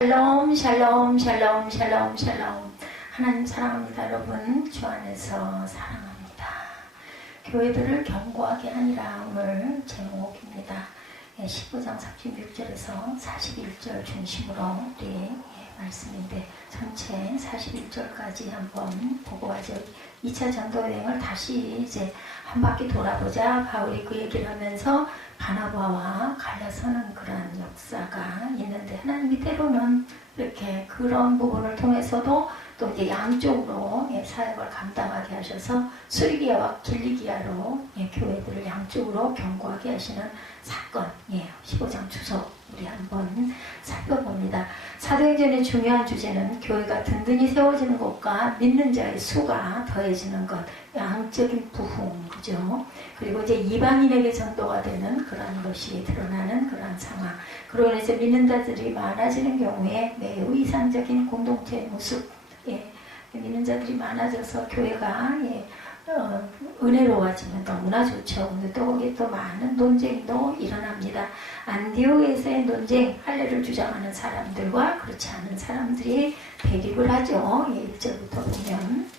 샬롬 샬롬 샬롬 샬롬 샬롬. 하나님 사랑합니다. 여러분 주 안에서 사랑합니다. 교회들을 견고하게 하니라. 오늘 제목입니다. 15장 36절에서 41절 중심으로 우리 말씀인데 전체 41절까지 한번 보고 가죠. 2차 전도 여행을 다시 이제 한 바퀴 돌아보자. 바울이 그 얘기를 하면서 바나바와 갈라서는 그러한 역사가 있는데, 하나님이 때로는 이렇게 그런 부분을 통해서도 또 이제 양쪽으로 사역을 감당하게 하셔서 수리기아와 길리기아로 교회들을 양쪽으로 견고하게 하시는 사건, 15장 주석 우리 한번 살펴봅니다. 사도행전의 중요한 주제는 교회가 든든히 세워지는 것과 믿는 자의 수가 더해지는 것, 양적인 부흥, 그죠? 그리고 이제 이방인에게 전도가 되는 그런 것이 드러나는 그런 상황. 그로 인해서 믿는 자들이 많아지는 경우에 매우 이상적인 공동체의 모습, 믿는 자들이 많아져서 교회가 은혜로워지면 너무나 좋죠. 근데 또 거기에 또 많은 논쟁도 일어납니다. 안디옥에서의 논쟁, 할례를 주장하는 사람들과 그렇지 않은 사람들이 대립을 하죠. 1절부터 보면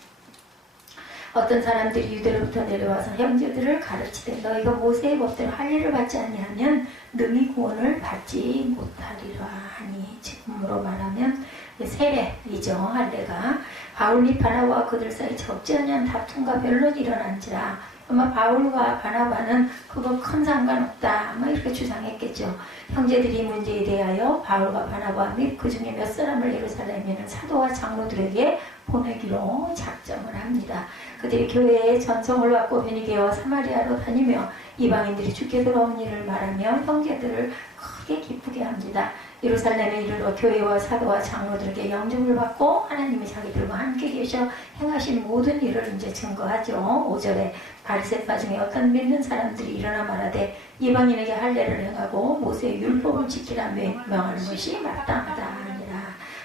어떤 사람들이 유대로부터 내려와서 형제들을 가르치되 너희가 모세의 법대로 할례를 받지 아니하면 능히 구원을 받지 못하리라 하니, 지금으로 말하면 세례이죠. 할례가 바울이 바나바와 그들 사이 적지 않은 다툼과 변론이 일어난지라. 아마 바울과 바나바는 그거 큰 상관없다 아마 이렇게 주장했겠죠. 형제들이 문제에 대하여 바울과 바나바 및 그 중에 몇 사람을 예루살렘에는 사도와 장로들에게 보내기로 작정을 합니다. 그들이 교회의 전성을 받고 베니게와 사마리아로 다니며 이방인들이 주께 돌아온 일을 말하며 형제들을 크게 기쁘게 합니다. 예루살렘에 이르러 교회와 사도와 장로들에게 영접을 받고 하나님이 자기들과 함께 계셔 행하신 모든 일을 이제 증거하죠. 5절에 바리새파 중에 어떤 믿는 사람들이 일어나 말하되 이방인에게 할례를 행하고 모세의 율법을 지키라 명하는 것이 마땅하다 아니라.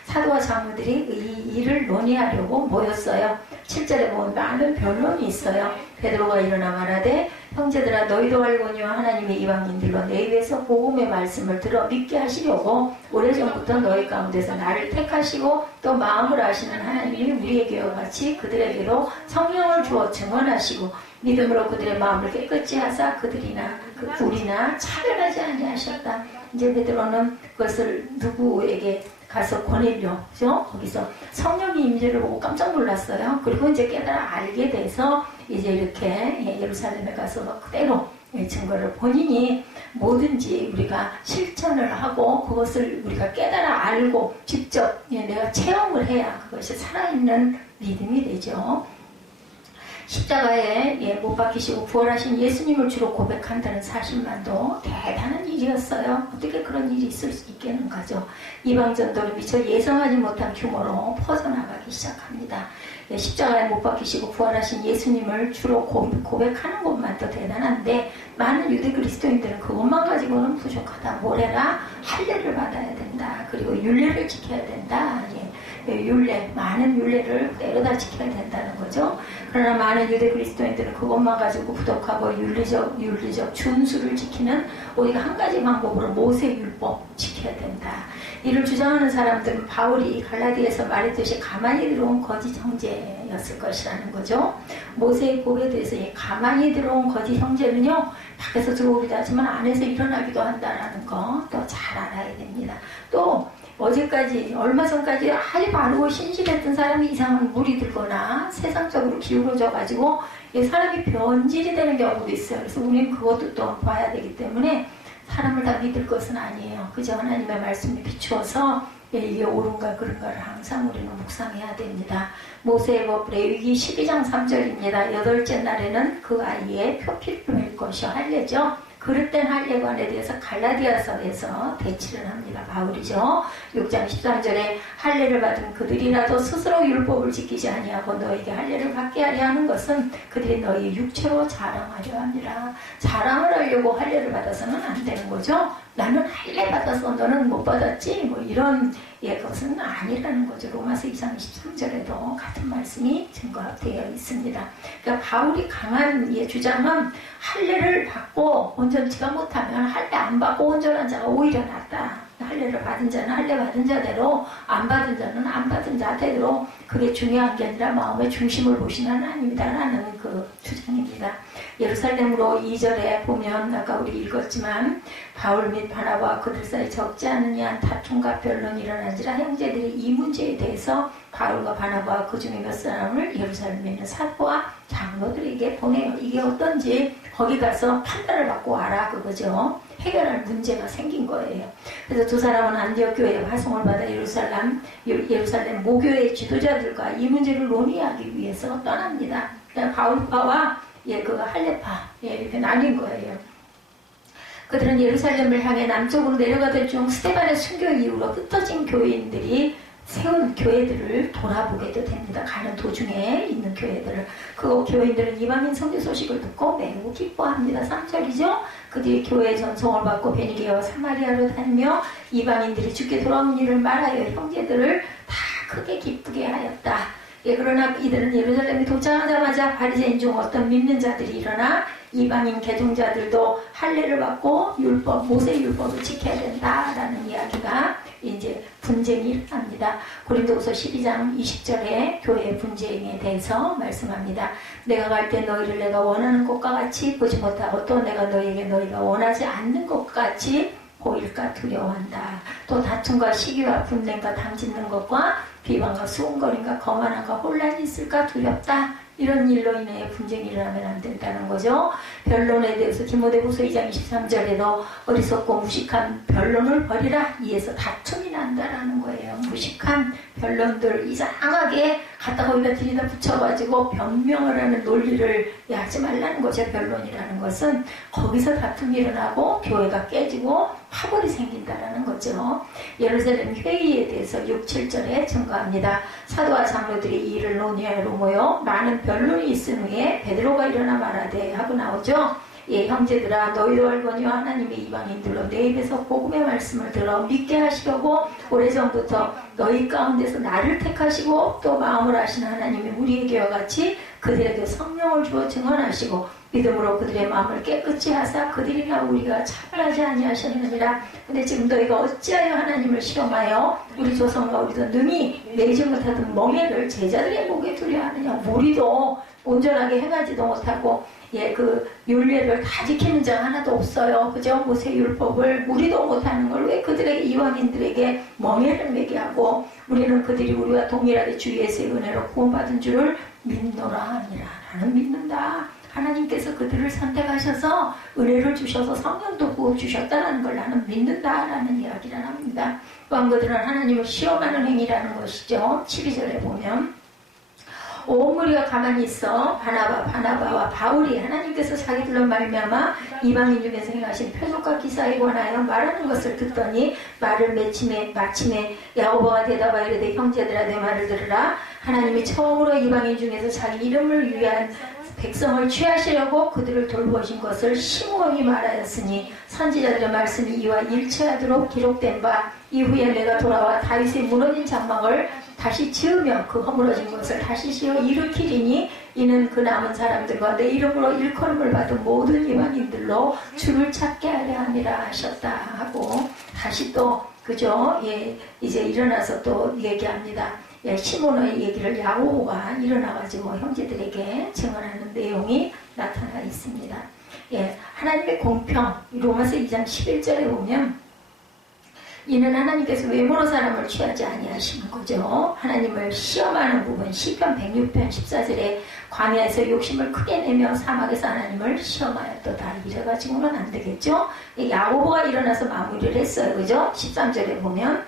사도와 장로들이 이 일을 논의하려고 모였어요. 7절에 보면 많은 변론이 있어요. 베드로가 일어나 말하되 형제들아 너희도 알거니와 하나님의 이방인들로 내 입에서 복음의 말씀을 들어 믿게 하시려고 오래전부터 너희 가운데서 나를 택하시고 또 마음을 아시는 하나님이 우리에게와 같이 그들에게도 성령을 주어 증언하시고 믿음으로 그들의 마음을 깨끗이 하사 그들이나 우리나 차별하지 아니하셨다. 이제 베드로는 그것을 누구에게 가서 권하려, 그죠? 거기서 성령의 임재를 보고 깜짝 놀랐어요. 그리고 이제 깨달아 알게 돼서 이제 이렇게 예루살렘에 가서 그대로 증거를 본인이 뭐든지 우리가 실천을 하고 그것을 우리가 깨달아 알고 직접 내가 체험을 해야 그것이 살아있는 믿음이 되죠. 십자가에 못 박히시고 부활하신 예수님을 주로 고백한다는 사실만도 대단한 일이었어요. 어떻게 그런 일이 있을 수 있겠는가죠. 이방전도를 미처 예상하지 못한 규모로 퍼져나가기 시작합니다. 십자가에 못 박히시고 부활하신 예수님을 주로 고백하는 것만도 대단한데 많은 유대 그리스도인들은 그것만 가지고는 부족하다. 뭘 해라? 할례를 받아야 된다. 그리고 율례를 지켜야 된다. 율례, 많은 율례를 그대로 다 지켜야 된다는 거죠. 그러나 많은 유대 그리스도인들은 그것만 가지고 부족하고 윤리적 준수를 지키는 오히려 한 가지 방법으로 모세 율법 지켜야 된다. 이를 주장하는 사람들은 바울이 갈라디아에서 말했듯이 가만히 들어온 거짓 형제였을 것이라는 거죠. 모세의 법에 대해서 가만히 들어온 거짓 형제는요, 밖에서 들어오기도 하지만 안에서 일어나기도 한다는 거 또 잘 알아야 됩니다. 또 어제까지 얼마 전까지 아주 바르고 신실했던 사람이 이상한 물이 들거나 세상적으로 기울어져 가지고 사람이 변질이 되는 경우도 있어요. 그래서 우리는 그것도 또 봐야 되기 때문에 사람을 다 믿을 것은 아니에요. 그저 하나님의 말씀에 비추어서 이게 옳은가 그런가를 항상 우리는 묵상해야 됩니다. 모세의 법 레위기 12장 3절입니다. 여덟째 날에는 그 아이의 표피를 것이 할례죠. 그릇된 할례관에 대해서 갈라디아서에서 대치를 합니다. 바울이죠. 6장 13절에 할례를 받은 그들이라도 스스로 율법을 지키지 아니하고 너에게 할례를 받게 하려 하는 것은 그들이 너희 육체로 자랑하려 합니다. 자랑을 하려고 할례를 받아서는 안 되는 거죠. 나는 할례 받아서 너는 못 받았지 뭐 이런 것은 아니라는 거죠. 로마서 2장 23절에도 같은 말씀이 증거되어 있습니다. 그러니까 바울이 강한 주장은 할례를 받고 온전치가 못하면 할례 안 받고 온전한 자가 오히려 낫다. 할례를 받은 자는 할례 받은 자대로, 안 받은 자는 안 받은 자대로, 그게 중요한 게 아니라 마음의 중심을 보시는 하나님이다라는 그 주장입니다. 예루살렘으로 2절에 보면 아까 우리 읽었지만 바울 및 바나바와 그들 사이 적지 않으냐 다툼과 변론이 일어난지라 형제들이 이 문제에 대해서 바울과 바나바와 그 중에 몇 사람을 예루살렘에 있는 사도와 장로들에게 보내요. 이게 어떤지 거기 가서 판단을 받고 와라 그거죠. 해결할 문제가 생긴 거예요. 그래서 두 사람은 안디옥 교회에 화송을 받아 예루살렘 모교의 지도자들과 이 문제를 논의하기 위해서 떠납니다. 바울파와 그 할례파 이렇게 나뉜 거예요. 그들은 예루살렘을 향해 남쪽으로 내려가던 중 스데반의 순교 이후로 흩어진 교인들이 세운 교회들을 돌아보게도 됩니다. 가는 도중에 있는 교회들을. 그 교인들은 이방인 선교 소식을 듣고 매우 기뻐합니다. 3절이죠. 그들이 교회의 전송을 받고 베니게와 사마리아로 다니며 이방인들이 주께 돌아온 일을 말하여 형제들을 다 크게 기쁘게 하였다. 예, 그러나 이들은 예루살렘에 도착하자마자 바리새인 중 어떤 믿는 자들이 일어나 이방인 개종자들도 할례를 받고 모세 율법을 지켜야 된다라는 이야기가 이제 분쟁이 일어납니다. 고린도후서 12장 20절에 교회의 분쟁에 대해서 말씀합니다. 내가 갈 때 너희를 내가 원하는 것과 같이 보지 못하고 또 내가 너희에게 너희가 원하지 않는 것 같이 보일까 두려워한다. 또 다툼과 시기와 분쟁과 당짓는 것과 비방과 수군거림과 거만함과 혼란이 있을까 두렵다. 이런 일로 인해 분쟁이 일어나면 안 된다는 거죠. 변론에 대해서 디모데후서 2장 23절에도 어리석고 무식한 변론을 버리라. 이에서 다툼이 난다라는 거예요. 무식한 변론들 이상하게 갖다 거기다 들이다 붙여가지고 변명을 하는 논리를 하지 말라는 거죠. 변론이라는 것은 거기서 다툼이 일어나고 교회가 깨지고 파벌이 생긴다라는 거죠. 예루살렘 회의에 대해서 6, 7절에 증거합니다. 사도와 장로들이 이 일을 논의하러 모여 많은 변론이 있은 후에 베드로가 일어나 말하되 하고 나오죠. 예, 형제들아 너희도 알거니와 하나님의 이방인들로 내 입에서 복음의 말씀을 들어 믿게 하시려고 오래전부터 너희 가운데서 나를 택하시고 또 마음을 하시는 하나님이 우리에게와 같이 그들에게 성령을 주어 증언하시고 믿음으로 그들의 마음을 깨끗이 하사 그들이나 우리가 차별하지 아니하셨느니라. 근데 지금 너희가 어찌하여 하나님을 시험하여 우리 조상과 우리도 능히 내지 못하던 멍에를 제자들의 목에 두려 하느냐. 우리도 온전하게 행하지도 못하고 그 율례를 다 지키는 자 하나도 없어요. 그죠? 모세 율법을 우리도 못하는 걸 왜 그들에게 이방인들에게 멍에를 매게 하고 우리는 그들이 우리와 동일하게 주 예수의 은혜로 구원받은 줄을 믿노라 하니라. 나는 믿는다. 하나님께서 그들을 선택하셔서 은혜를 주셔서 성령도 부어주셨다는 걸 나는 믿는다라는 이야기를 합니다. 또한 그들은 하나님을 시험하는 행위라는 것이죠. 12절에 보면 온 무리가 가만히 있어 바나바와 바울이 하나님께서 자기들로 말미암아 이방인 중에서 행하신 표적과 기사에 관하여 말하는 것을 듣더니 말을 마침에 야고보가 대답하여 이르되 형제들아 내 말을 들으라. 하나님이 처음으로 이방인 중에서 자기 이름을 위한 백성을 취하시려고 그들을 돌보신 것을 심오히 말하였으니 선지자들의 말씀이 이와 일치하도록 기록된 바 이후에 내가 돌아와 다윗의 무너진 장막을 다시 지으며 그 허물어진 것을 다시 지어 일으키리니 이는 그 남은 사람들과 내 이름으로 일컬음을 받은 모든 이방인들로 주를 찾게 하려 함이라 하셨다 하고 다시 또 그죠? 예, 이제 일어나서 또 얘기합니다. 예, 시몬의 얘기를 야고보가 일어나가지고 형제들에게 증언하는 내용이 나타나 있습니다. 예, 하나님의 공평, 로마서 2장 11절에 보면 이는 하나님께서 외모로 사람을 취하지 아니하시는 거죠. 하나님을 시험하는 부분 시편 106편 14절에 광야에서 욕심을 크게 내며 사막에서 하나님을 시험하였도다. 이래가지고는 안 되겠죠. 야고보가 일어나서 마무리를 했어요. 그죠? 13절에 보면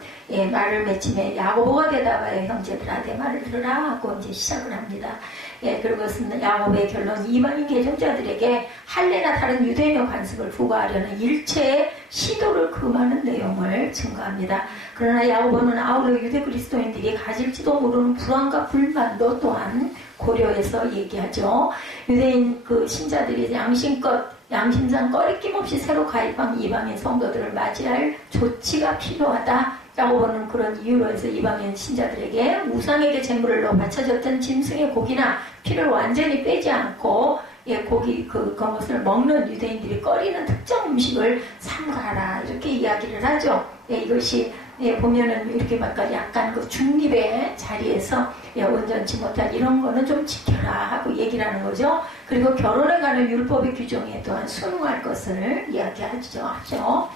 말을 맺히며 야고보가 대답하여 형제들아 내 말을 들으라 하고 이제 시작을 합니다. 그것은 야고보의 결론 이방인 개종자들에게 할례나 다른 유대인의 관습을 부과하려는 일체의 시도를 금하는 내용을 증거합니다. 그러나 야고보는 아울러 유대 그리스도인들이 가질지도 모르는 불안과 불만도 또한 고려해서 얘기하죠. 유대인 그 신자들이 양심상 꺼리낌 없이 새로 가입한 이방인 성도들을 맞이할 조치가 필요하다. 야고보는 그런 이유로 해서 이방인 신자들에게 우상에게 제물로 바쳐졌던 짐승의 고기나 피를 완전히 빼지 않고 고기 그것을 먹는 유대인들이 꺼리는 특정 음식을 삼가라 이렇게 이야기를 하죠. 이것이 보면은 이렇게 약간 그 중립의 자리에서 온전치 못한 이런 거는 좀 지켜라 하고 얘기를 하는 거죠. 그리고 결혼에 관한 율법의 규정에 또한 순응할 것을 이야기하죠.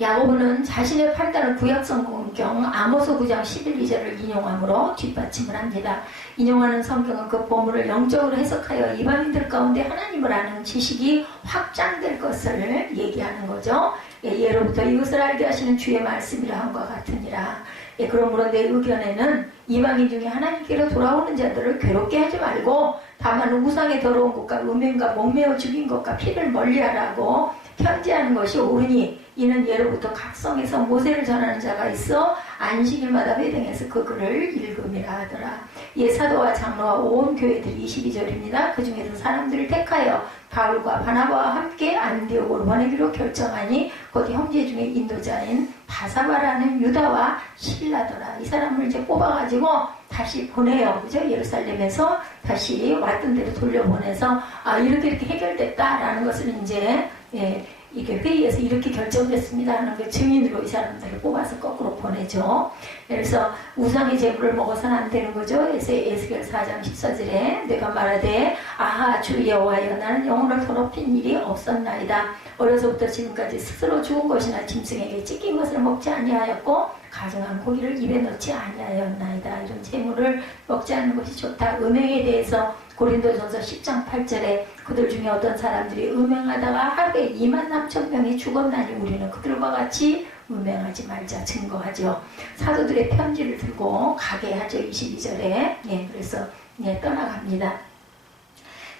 야고보는 자신의 판단을 구약성경 아모스 9장 11~2절을 인용함으로 뒷받침을 합니다. 인용하는 성경은 그 본문을 영적으로 해석하여 이방인들 가운데 하나님을 아는 지식이 확장될 것을 얘기하는 거죠. 예로부터 이것을 알게 하시는 주의 말씀이라 함과 같으니라. 그러므로 내 의견에는 이방인 중에 하나님께로 돌아오는 자들을 괴롭게 하지 말고 다만 우상의 더러운 것과 음행과 목매어 죽인 것과 피를 멀리하라고 편지하는 것이 옳으니 이는 예로부터 각 성에서 모세를 전하는 자가 있어 안식일마다 회당에서 그 글을 읽음이라 하더라. 사도와 장로와 온 교회들이 22절입니다. 그 중에서 사람들을 택하여 바울과 바나바와 함께 안디옥으로 보내기로 결정하니 곧 형제 중에 인도자인 바사바라는 유다와 실라더라. 이 사람을 이제 뽑아가지고 다시 보내요. 그죠? 예루살렘에서 다시 왔던 데로 돌려보내서 이렇게 해결됐다라는 것을 이제 이게 회의에서 이렇게 결정됐습니다 하는 그 증인으로 이 사람들을 뽑아서 거꾸로 보내죠. 그래서 우상의 제물을 먹어서는 안 되는 거죠. 에스겔 4장 14절에 내가 말하되 아하 주 여호와여 나는 영혼을 더럽힌 일이 없었나이다. 어려서부터 지금까지 스스로 죽은 것이나 짐승에게 찢긴 것을 먹지 아니하였고 가증한 고기를 입에 넣지 아니하였나이다. 이런 제물을 먹지 않는 것이 좋다. 음행에 대해서 고린도전서 10장 8절에 그들 중에 어떤 사람들이 음행하다가 하루에 23,000명이 죽었나니 우리는 그들과 같이 음행하지 말자 증거하죠. 사도들의 편지를 들고 가게 하죠. 22절에 그래서 떠나갑니다.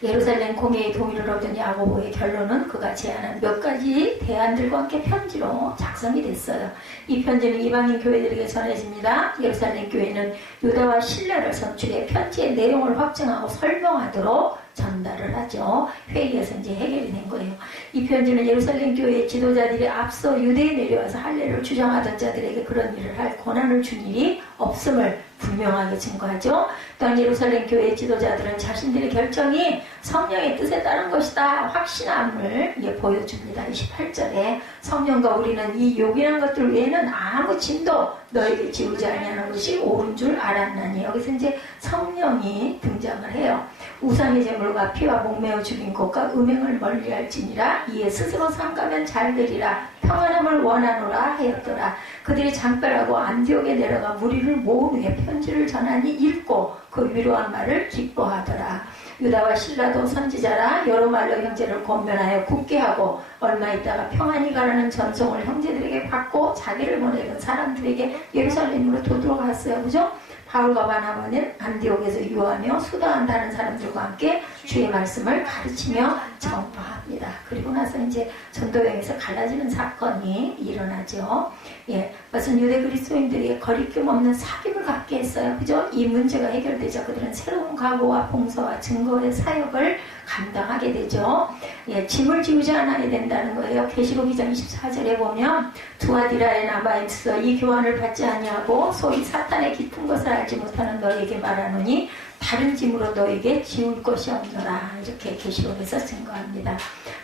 예루살렘 공회의 동의를 얻은 야고보의 결론은 그가 제안한 몇 가지 대안들과 함께 편지로 작성이 됐어요. 이 편지는 이방인 교회들에게 전해집니다. 예루살렘 교회는 유다와 신라를 선출해 편지의 내용을 확증하고 설명하도록 전달을 하죠. 회의에서 이제 해결이 된 거예요. 이 편지는 예루살렘 교회의 지도자들이 앞서 유대에 내려와서 할례를 주장하던 자들에게 그런 일을 할 권한을 준 일이 없음을 분명하게 증거하죠. 또한 예루살렘 교회의 지도자들은 자신들의 결정이 성령의 뜻에 따른 것이다 확신함을 보여줍니다. 28절에 성령과 우리는 이 요긴한 것들 외에는 아무 짐도 너에게 지우지 아니하는 것이 옳은 줄 알았나니. 여기서 이제 성령이 등장을 해요. 우상의 제물과 피와 목매어 죽인 것과 음행을 멀리할지니라. 이에 스스로 삼가면 잘 되리라. 평안함을 원하노라 하였더라. 그들이 장별하고 안디옥에 내려가 무리를 모은 후에 편지를 전하니 읽고 그 위로한 말을 기뻐하더라. 유다와 실라도 선지자라 여러 말로 형제를 권면하여 굳게 하고 얼마 있다가 평안히 가라는 전송을 형제들에게 받고 자기를 보내던 사람들에게 예루살렘으로 도둑갔어요. 그죠? 바울과 바나바는 안디옥에서 유하며 수다한다는 사람들과 함께 주의 말씀을 가르치며 전파합니다. 그리고 나서 이제 전도여행에서 갈라지는 사건이 일어나죠. 무슨 유대 그리스도인들이 거리낌 없는 사귐을 갖게 했어요. 그죠? 이 문제가 해결되자 그들은 새로운 각오와 봉사와 증거의 사역을 감당하게 되죠. 짐을 지우지 않아야 된다는 거예요. 계시록 2장 24절에 보면 두아디라에 남아있어 이 교환을 받지 아니하고 소위 사탄의 깊은 것을 알지 못하는 너에게 말하노니 다른 짐으로 너에게 지울 것이 없노라. 이렇게 계시록에서 증거합니다.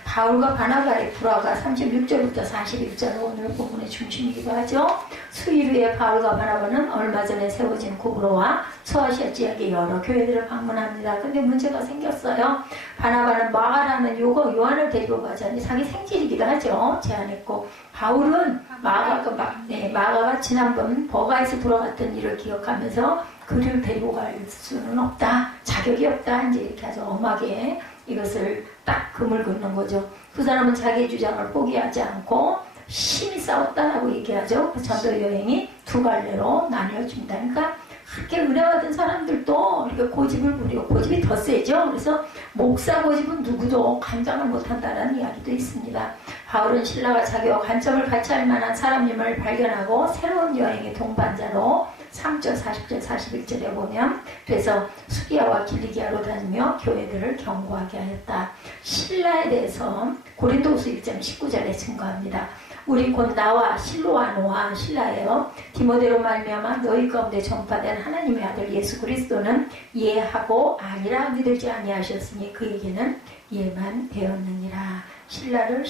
바울과 바나바의 불화가 36절부터 41절 오늘 본문의 중심이기도 하죠. 수일 후에 바울과 바나바는 얼마 전에 세워진 구브로와 소아시아 지역의 여러 교회들을 방문합니다. 근데 문제가 생겼어요. 바나바는 마가라는 요한을 데리고 가자니 자기 생질이기도 하죠. 제안했고 바울은 마가가 지난번 버가에서 돌아갔던 일을 기억하면서 그를 데리고 갈 수는 없다. 자격이 없다. 이제 이렇게 아주 엄하게 이것을 딱 금을 긋는 거죠. 그 사람은 자기의 주장을 포기하지 않고 심히 싸웠다라고 얘기하죠. 그 전도 여행이 두 갈래로 나뉘어집니다. 그러니까 그렇게 은혜 받은 사람들도 이렇게 고집을 부리고 고집이 더 세죠. 그래서 목사 고집은 누구도 감당을 못한다는 이야기도 있습니다. 바울은 신라가 자기와 관점을 같이 할 만한 사람임을 발견하고 새로운 여행의 동반자로 3절 40절 41절에 보면 그래서 수리아와 길리기아로 다니며 교회들을 경고하게 하였다. 신라에 대해서 고린도후서 1장 19절에 증거합니다. 우리 곧 나와 실로아노와 신라예요. 디모데로 말미암아 너희 가운데 전파된 하나님의 아들 예수 그리스도는 이해하고 아니라 믿지 아니하셨으니 그에게는 이해만 되었느니라. 신라를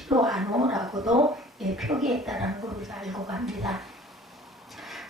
실로아노라고도 표기했다는 걸 우리가 알고 갑니다.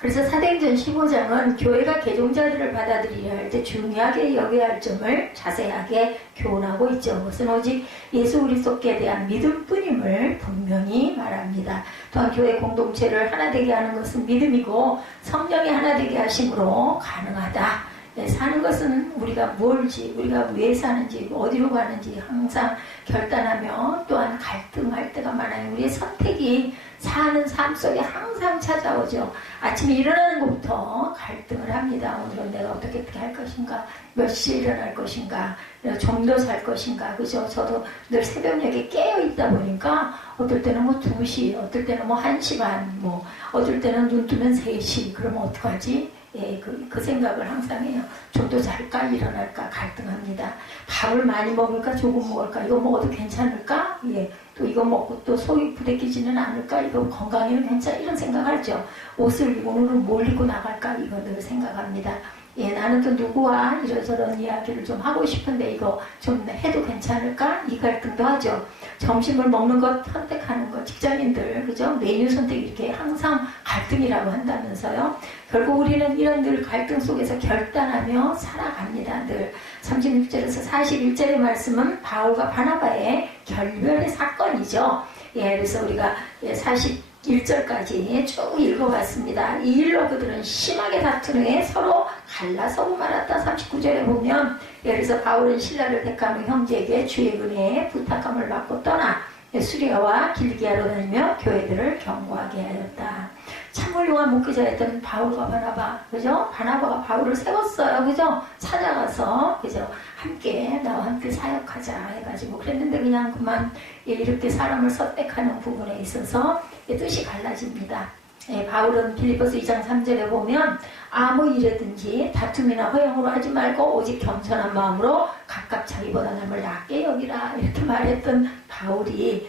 그래서 사도행전 15장은 교회가 개종자들을 받아들이려 할 때 중요하게 여겨야 할 점을 자세하게 교훈하고 있죠. 그것은 오직 예수 그리스도께 대한 믿음뿐임을 분명히 말합니다. 또한 교회 공동체를 하나 되게 하는 것은 믿음이고 성령이 하나 되게 하심으로 가능하다. 사는 것은 우리가 뭘지, 우리가 왜 사는지, 어디로 가는지 항상 결단하며 또한 갈등할 때가 많아요. 우리의 선택이 사는 삶 속에 항상 찾아오죠. 아침에 일어나는 것부터 갈등을 합니다. 오늘은 내가 어떻게 할 것인가, 몇 시에 일어날 것인가, 좀 더 살 것인가, 그죠? 저도 늘 새벽녘에 깨어있다 보니까 어떨 때는 뭐 2시, 어떨 때는 뭐 1시 반, 뭐 어떨 때는 눈 뜨면 3시, 그러면 어떡하지? 그 생각을 항상 해요. 좀 더 잘까 일어날까 갈등합니다. 밥을 많이 먹을까 조금 먹을까, 이거 먹어도 괜찮을까, 또 이거 먹고 또 속이 부대끼지는 않을까, 이거 건강에는 괜찮아, 이런 생각하죠. 옷을 오늘은 뭘 입고 나갈까, 이거 늘 생각합니다. 나는 또 누구와 이런저런 이야기를 좀 하고 싶은데 이거 좀 해도 괜찮을까, 이 갈등도 하죠. 점심을 먹는 것, 선택하는 것, 직장인들, 그죠? 메뉴 선택 이렇게 항상 갈등이라고 한다면서요. 결국 우리는 이런 늘 갈등 속에서 결단하며 살아갑니다. 늘 36절에서 41절의 말씀은 바울과 바나바의 결별의 사건이죠. 그래서 우리가 41절까지 쭉 읽어봤습니다. 이 일로 그들은 심하게 다툰 후에 서로 갈라서고 말았다. 39절에 보면, 그래서 바울은 신라를 택한 후 형제에게 주의 은혜에 부탁함을 받고 떠나 수리아와 길기아로 다니며 교회들을 경고하게 하였다. 참 훌륭한 목회자였던 바울과 바나바, 그죠? 바나바가 바울을 세웠어요, 그죠? 찾아가서, 그죠? 함께, 나와 함께 사역하자 해가지고 그랬는데 그냥 그만 이렇게 사람을 선택하는 부분에 있어서 뜻이 갈라집니다. 바울은 빌립보서 2장 3절에 보면 아무 일이든지 다툼이나 허영으로 하지 말고 오직 겸손한 마음으로 각각 자기보다 남을 낮게 여기라, 이렇게 말했던 바울이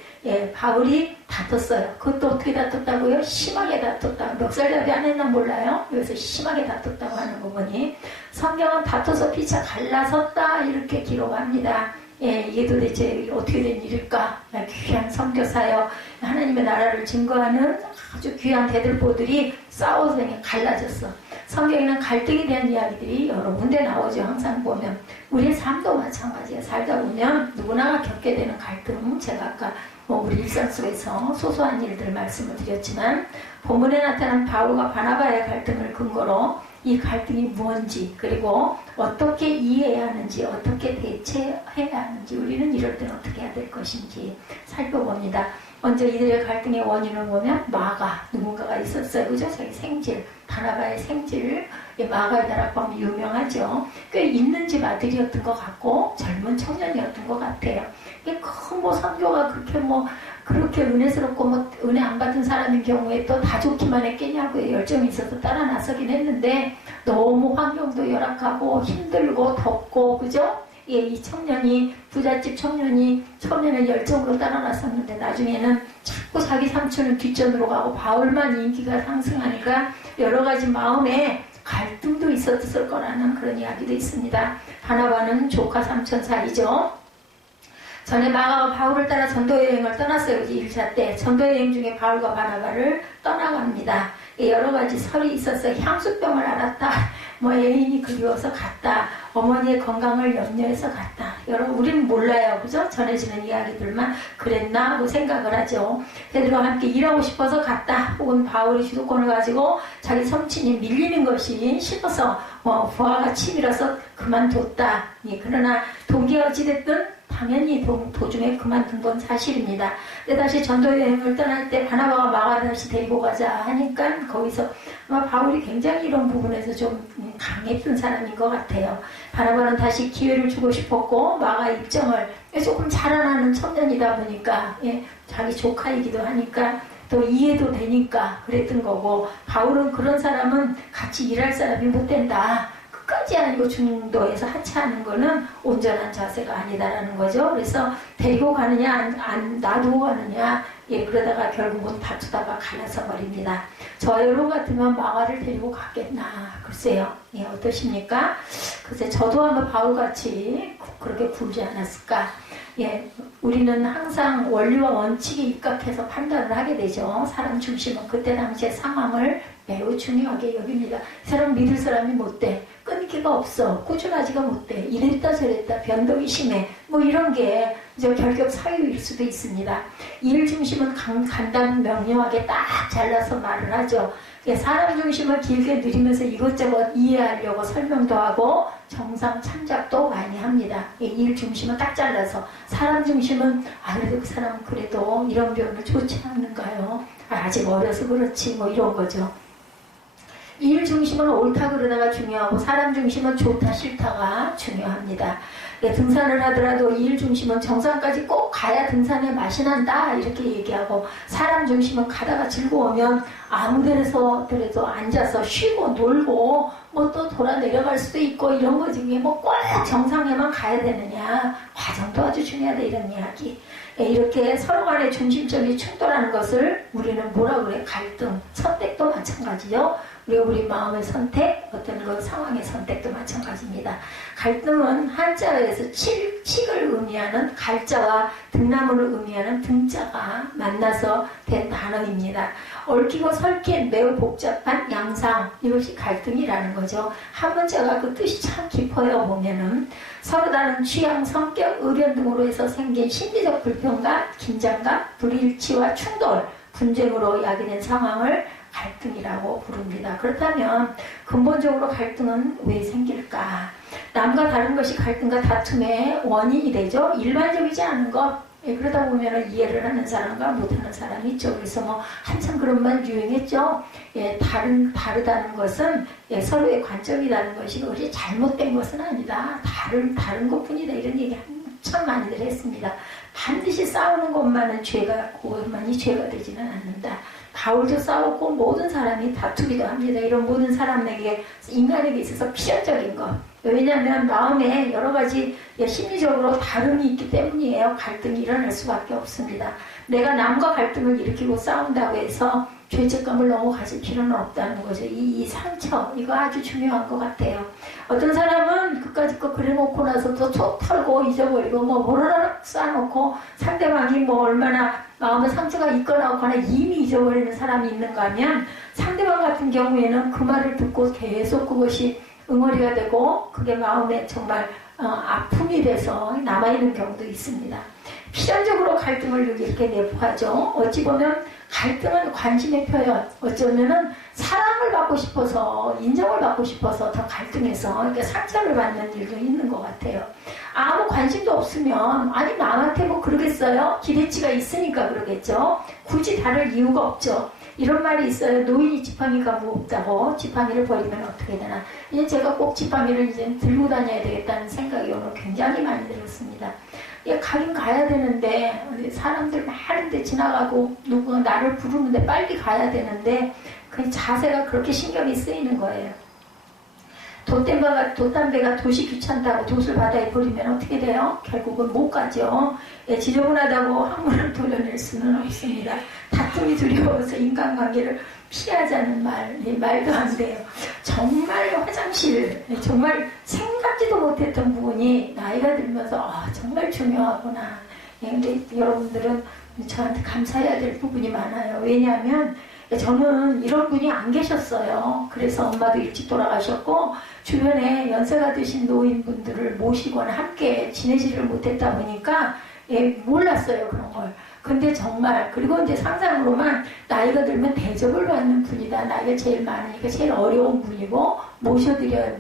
다퉜어요. 그것도 어떻게 다퉜다고요? 심하게 다퉜다. 멱살 잡이 안 했나 몰라요. 그래서 심하게 다퉜다고 하는 거 보니 성경은 다퉈서 피차 갈라섰다 이렇게 기록합니다. 이게 도대체 어떻게 된 일일까? 귀한 선교사여, 하나님의 나라를 증거하는 아주 귀한 대들보들이 싸워서 그냥 갈라졌어. 성경에는 갈등에 대한 이야기들이 여러 군데 나오죠. 항상 보면 우리의 삶도 마찬가지예요. 살다 보면 누구나 겪게 되는 갈등, 제가 아까 우리 일상 속에서 소소한 일들 말씀을 드렸지만 본문에 나타난 바울과 바나바의 갈등을 근거로 이 갈등이 무엇인지, 그리고 어떻게 이해해야 하는지, 어떻게 대처해야 하는지, 우리는 이럴 때는 어떻게 해야 될 것인지 살펴봅니다. 먼저 이들의 갈등의 원인을 보면 마가, 누군가가 있었어요. 그죠? 자기 생질, 바나바의 생질, 마가의 다락방이 유명하죠. 꽤 있는 집 아들이었던 것 같고 젊은 청년이었던 것 같아요. 큰 선교가 그렇게 은혜스럽고 은혜 안 받은 사람인 경우에 또 다 좋기만 했겠냐고 열정이 있어서 따라 나서긴 했는데 너무 환경도 열악하고 힘들고 덥고, 그죠? 이 청년이, 부잣집 청년이 처음에는 열정으로 따라 나섰는데 나중에는 자꾸 자기 삼촌은 뒷전으로 가고 바울만 인기가 상승하니까 여러 가지 마음에 갈등도 있었을 거라는 그런 이야기도 있습니다. 바나바는 조카 삼촌 사이죠. 전에 마가와 바울을 따라 전도여행을 떠났어요. 1차 때 전도여행 중에 바울과 바나바를 떠나갑니다. 여러 가지 설이 있어서 향수병을 앓았다, 애인이 그리워서 갔다, 어머니의 건강을 염려해서 갔다. 여러분, 우리는 몰라요, 그죠? 전해지는 이야기들만 그랬나 하고 생각을 하죠. 걔들과 함께 일하고 싶어서 갔다, 혹은 바울이 주도권을 가지고 자기 성친이 밀리는 것이 싫어서 부하가 치밀어서 그만뒀다. 그러나 동기가 어찌됐든 당연히 도중에 그만둔 건 사실입니다. 근데 다시 전도여행을 떠날 때 바나바가 마가를 다시 데리고 가자 하니까 거기서 아마 바울이 굉장히 이런 부분에서 좀 강했던 사람인 것 같아요. 바나바는 다시 기회를 주고 싶었고 마가 입장을, 조금 자라나는 청년이다 보니까 자기 조카이기도 하니까 또 이해도 되니까 그랬던 거고, 바울은 그런 사람은 같이 일할 사람이 못 된다, 끝까지 아니고 중도에서 하차하는 거는 온전한 자세가 아니다라는 거죠. 그래서 데리고 가느냐 놔두고 가느냐 그러다가 결국은 다투다가 갈라서 버립니다. 저 여러분 같으면 마가를 데리고 갔겠나 글쎄요. 어떠십니까? 글쎄 저도 아마 바울같이 그렇게 굴지 않았을까. 우리는 항상 원리와 원칙에 입각해서 판단을 하게 되죠. 사람 중심은 그때 당시의 상황을 매우 중요하게 여깁니다. 이 사람 믿을 사람이 못돼. 끊기가 없어. 꾸준하지가 못돼. 이랬다 저랬다. 변덕이 심해. 이런 게 결격 사유일 수도 있습니다. 일 중심은 간단 명료하게 딱 잘라서 말을 하죠. 사람 중심을 길게 누리면서 이것저것 이해하려고 설명도 하고 정상 참작도 많이 합니다. 일 중심은 딱 잘라서 사람 중심은 그래도 그 사람은 그래도 이런 변을 좋지 않는가요? 아직 어려서 그렇지 이런 거죠. 일 중심은 옳다 그러다가 중요하고 사람 중심은 좋다 싫다가 중요합니다. 등산을 하더라도 일 중심은 정상까지 꼭 가야 등산의 맛이 난다 이렇게 얘기하고 사람 중심은 가다가 즐거우면 아무 데서더라도 앉아서 쉬고 놀고 또 돌아 내려갈 수도 있고 이런 거지 꼭 정상에만 가야 되느냐 과정도 아주 중요하다 이런 이야기. 이렇게 서로 간의 중심점이 충돌하는 것을 우리는 뭐라 그래? 갈등, 선택도 마찬가지죠. 그리고 우리 마음의 선택, 어떤 그 상황의 선택도 마찬가지입니다. 갈등은 한자어에서 칙을 의미하는 갈자와 등나무를 의미하는 등자가 만나서 된 단어입니다. 얽히고 설킨 매우 복잡한 양상, 이것이 갈등이라는 거죠. 한 문자가 그 뜻이 참 깊어요. 보면은 서로 다른 취향, 성격, 의견 등으로 해서 생긴 심리적 불평감, 긴장감, 불일치와 충돌, 분쟁으로 야기된 상황을 갈등이라고 부릅니다. 그렇다면 근본적으로 갈등은 왜 생길까? 남과 다른 것이 갈등과 다툼의 원인이 되죠. 일반적이지 않은 것. 그러다 보면 이해를 하는 사람과 못하는 사람이 있죠. 그래서 한참 그런 말 유행했죠. 다르다는 것은 서로의 관점이라는 것이 그것이 잘못된 것은 아니다. 다른 것뿐이다. 이런 얘기 한참 많이들 했습니다. 반드시 싸우는 것만은 그것만이 죄가 되지는 않는다. 바울도 싸웠고 모든 사람이 다투기도 합니다. 이런 모든 사람에게 인간에게 있어서 필연적인 것. 왜냐하면 마음에 여러 가지 심리적으로 다름이 있기 때문이에요. 갈등이 일어날 수밖에 없습니다. 내가 남과 갈등을 일으키고 싸운다고 해서 죄책감을 너무 가질 필요는 없다는 거죠. 이 상처, 이거 아주 중요한 것 같아요. 어떤 사람은 그까짓 거 그래놓고 나서 또 속 털고 잊어버리고 모라락 쌓아놓고 상대방이 얼마나 마음에 상처가 있거나 없거나 이미 잊어버리는 사람이 있는가 하면 상대방 같은 경우에는 그 말을 듣고 계속 그것이 응어리가 되고 그게 마음에 정말 아픔이 돼서 남아있는 경우도 있습니다. 필연적으로 갈등을 이렇게 내포하죠. 어찌 보면 갈등은 관심의 표현, 어쩌면은 사랑을 받고 싶어서 인정을 받고 싶어서 더 갈등해서 이렇게 상처를 받는 일도 있는 것 같아요. 아무 관심도 없으면 남한테 그러겠어요? 기대치가 있으니까 그러겠죠. 굳이 다를 이유가 없죠. 이런 말이 있어요. 노인이 지팡이가 무겁다고. 지팡이를 버리면 어떻게 되나. 이제 제가 꼭 지팡이를 이제 들고 다녀야 되겠다는 생각이 오늘 굉장히 많이 들었습니다. 가긴 가야 되는데 사람들 많은데 지나가고 누구가 나를 부르는데 빨리 가야 되는데 그 자세가 그렇게 신경이 쓰이는 거예요. 돛담배가 돛이 귀찮다고 돛을 바다에 버리면 어떻게 돼요? 결국은 못 가죠. 지저분하다고 항문을 돌려낼 수는 없습니다. 다툼이 두려워서 인간관계를 피하자는 말도 안 돼요. 정말 화장실, 정말 생각지도 못했던 부분이 나이가 들면서 정말 중요하구나. 근데 여러분들은 저한테 감사해야 될 부분이 많아요. 왜냐하면 저는 이런 분이 안 계셨어요. 그래서 엄마도 일찍 돌아가셨고 주변에 연세가 드신 노인분들을 모시거나 함께 지내지를 못했다 보니까 몰랐어요, 그런 걸. 근데 정말 그리고 이제 상상으로만 나이가 들면 대접을 받는 분이다. 나이가 제일 많으니까 제일 어려운 분이고 모셔드려야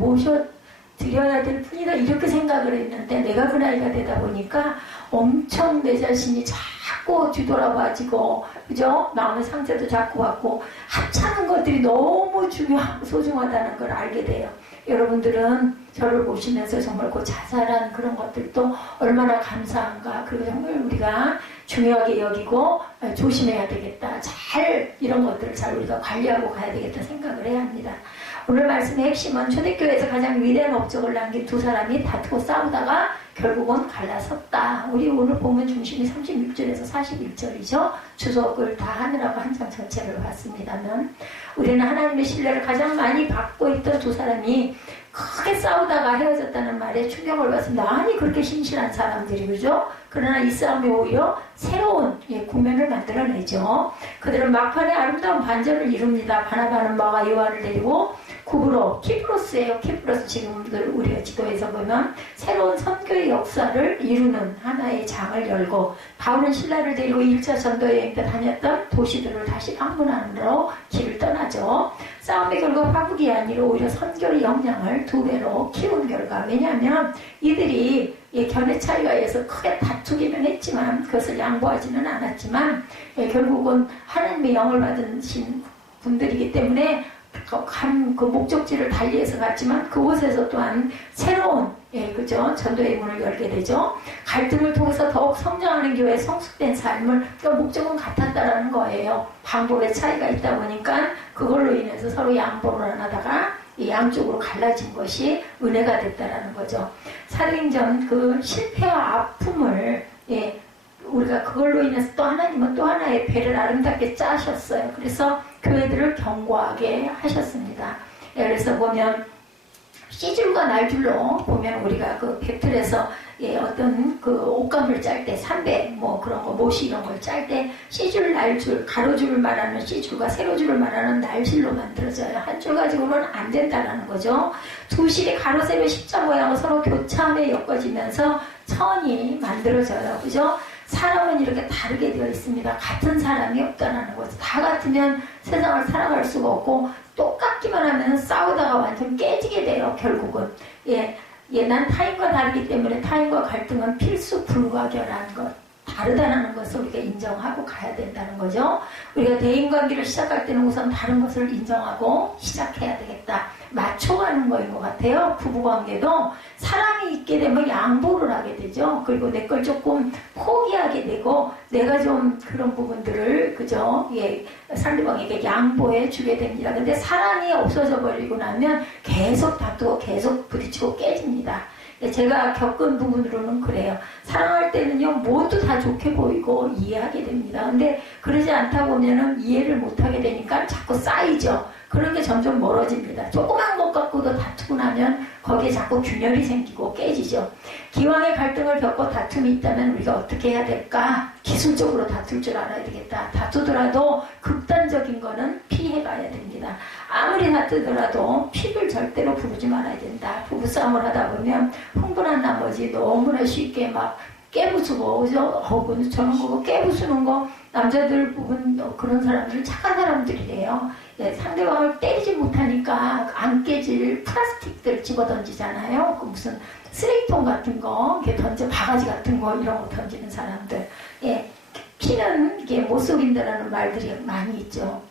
될 분이다. 이렇게 생각을 했는데 내가 그 나이가 되다 보니까 엄청 내 자신이 자꾸 뒤돌아봐지고 그죠? 마음의 상처도 자꾸 받고 합치는 것들이 너무 중요하고 소중하다는 걸 알게 돼요. 여러분들은 저를 보시면서 정말 그 자잘한 그런 것들도 얼마나 감사한가. 그리고 정말 우리가 중요하게 여기고 조심해야 되겠다. 잘 이런 것들을 잘 우리가 관리하고 가야 되겠다 생각을 해야 합니다. 오늘 말씀의 핵심은 초대교회에서 가장 위대한 업적을 남긴 두 사람이 다투고 싸우다가 결국은 갈라섰다. 우리 오늘 보면 중심이 36절에서 41절이죠. 주석을 다 하느라고 한 장 전체를 봤습니다만 우리는 하나님의 신뢰를 가장 많이 받고 있던 두 사람이 크게 싸우다가 헤어졌다는 말에 충격을 받습니다. 아니 그렇게 신실한 사람들이 그죠? 그러나 이 싸움이 오히려 새로운 국면을 만들어내죠. 그들은 막판에 아름다운 반전을 이룹니다. 바나바는 마가 요한을 데리고 구브로, 키프로스예요. 키프로스 지금들 우리가 지도에서 보면 새로운 선교의 역사를 이루는 하나의 장을 열고 바울은 신라를 데리고 1차 전도 여행 때 다녔던 도시들을 다시 방문하느라 길을 떠나죠. 싸움의 결과 파국이 아니라 오히려 선교의 역량을 2배로 키운 결과. 왜냐하면 이들이 견해 차이가 있어서 크게 다투기는 했지만 그것을 양보하지는 않았지만 결국은 하나님의 영을 받으신 분들이기 때문에 그 목적지를 달리해서 갔지만 그곳에서 또한 새로운 그죠? 전도의 문을 열게 되죠. 갈등을 통해서 더욱 성장하는 교회의 성숙된 삶을 그러니까 목적은 같았다라는 거예요. 방법의 차이가 있다 보니까 그걸로 인해서 서로 양보를 안 하다가 양쪽으로 갈라진 것이 은혜가 됐다라는 거죠. 사도행전 그 실패와 아픔을 우리가 그걸로 인해서 또 하나님은 또 하나의 배를 아름답게 짜셨어요. 그래서 교회들을 견고하게 하셨습니다. 그래서 보면 씨줄과 날줄로 보면 우리가 그 배틀에서 어떤 그 옷감을 짤 때 삼배 뭐 그런 거 못이 이런 걸 짤 때 씨줄 날줄 가로줄을 말하는 씨줄과 세로줄을 말하는 날줄로 만들어져요. 한 줄 가지고는 안 된다라는 거죠. 두 실이 가로 세로 십자 모양으로 서로 교차함에 엮어지면서 천이 만들어져요. 그죠? 사람은 이렇게 다르게 되어 있습니다. 같은 사람이 없다는 거죠. 다 같으면 세상을 살아갈 수가 없고 똑같기만 하면 싸우다가 완전 깨지게 돼요. 결국은 난 타인과 다르기 때문에 타인과 갈등은 필수 불가결한 것, 다르다는 것을 우리가 인정하고 가야 된다는 거죠. 우리가 대인관계를 시작할 때는 우선 다른 것을 인정하고 시작해야 되겠다. 맞춰가는 거인 것 같아요. 부부관계도 사랑이 있게 되면 양보를 하게 되죠. 그리고 내 걸 조금 포기하게 되고 내가 좀 그런 부분들을 그죠? 상대방에게 양보해 주게 됩니다. 근데 사랑이 없어져 버리고 나면 계속 다투고 계속 부딪히고 깨집니다. 제가 겪은 부분으로는 그래요. 사랑할 때는요, 모두 다 좋게 보이고 이해하게 됩니다. 근데 그러지 않다 보면은 이해를 못하게 되니까 자꾸 쌓이죠. 그런 게 점점 멀어집니다. 조그만 것 갖고도 다투고 나면 거기에 자꾸 균열이 생기고 깨지죠. 기왕의 갈등을 겪고 다툼이 있다면 우리가 어떻게 해야 될까? 기술적으로 다툴 줄 알아야 되겠다. 다투더라도 극단적인 거는 피해가야 됩니다. 아무리 다투더라도 피를 절대로 부르지 말아야 된다. 부부싸움을 하다 보면 흥분한 나머지 너무나 쉽게 막 깨부수고, 저는 그거 깨부수는 거, 남자들 부분 그런 사람들은 착한 사람들이래요. 상대방을 때리지 못하니까 안 깨질 플라스틱들 집어 던지잖아요. 그 무슨 쓰레기통 같은 거, 바가지 같은 거, 이런 거 던지는 사람들. 피는 이게 못 속인다라는 말들이 많이 있죠.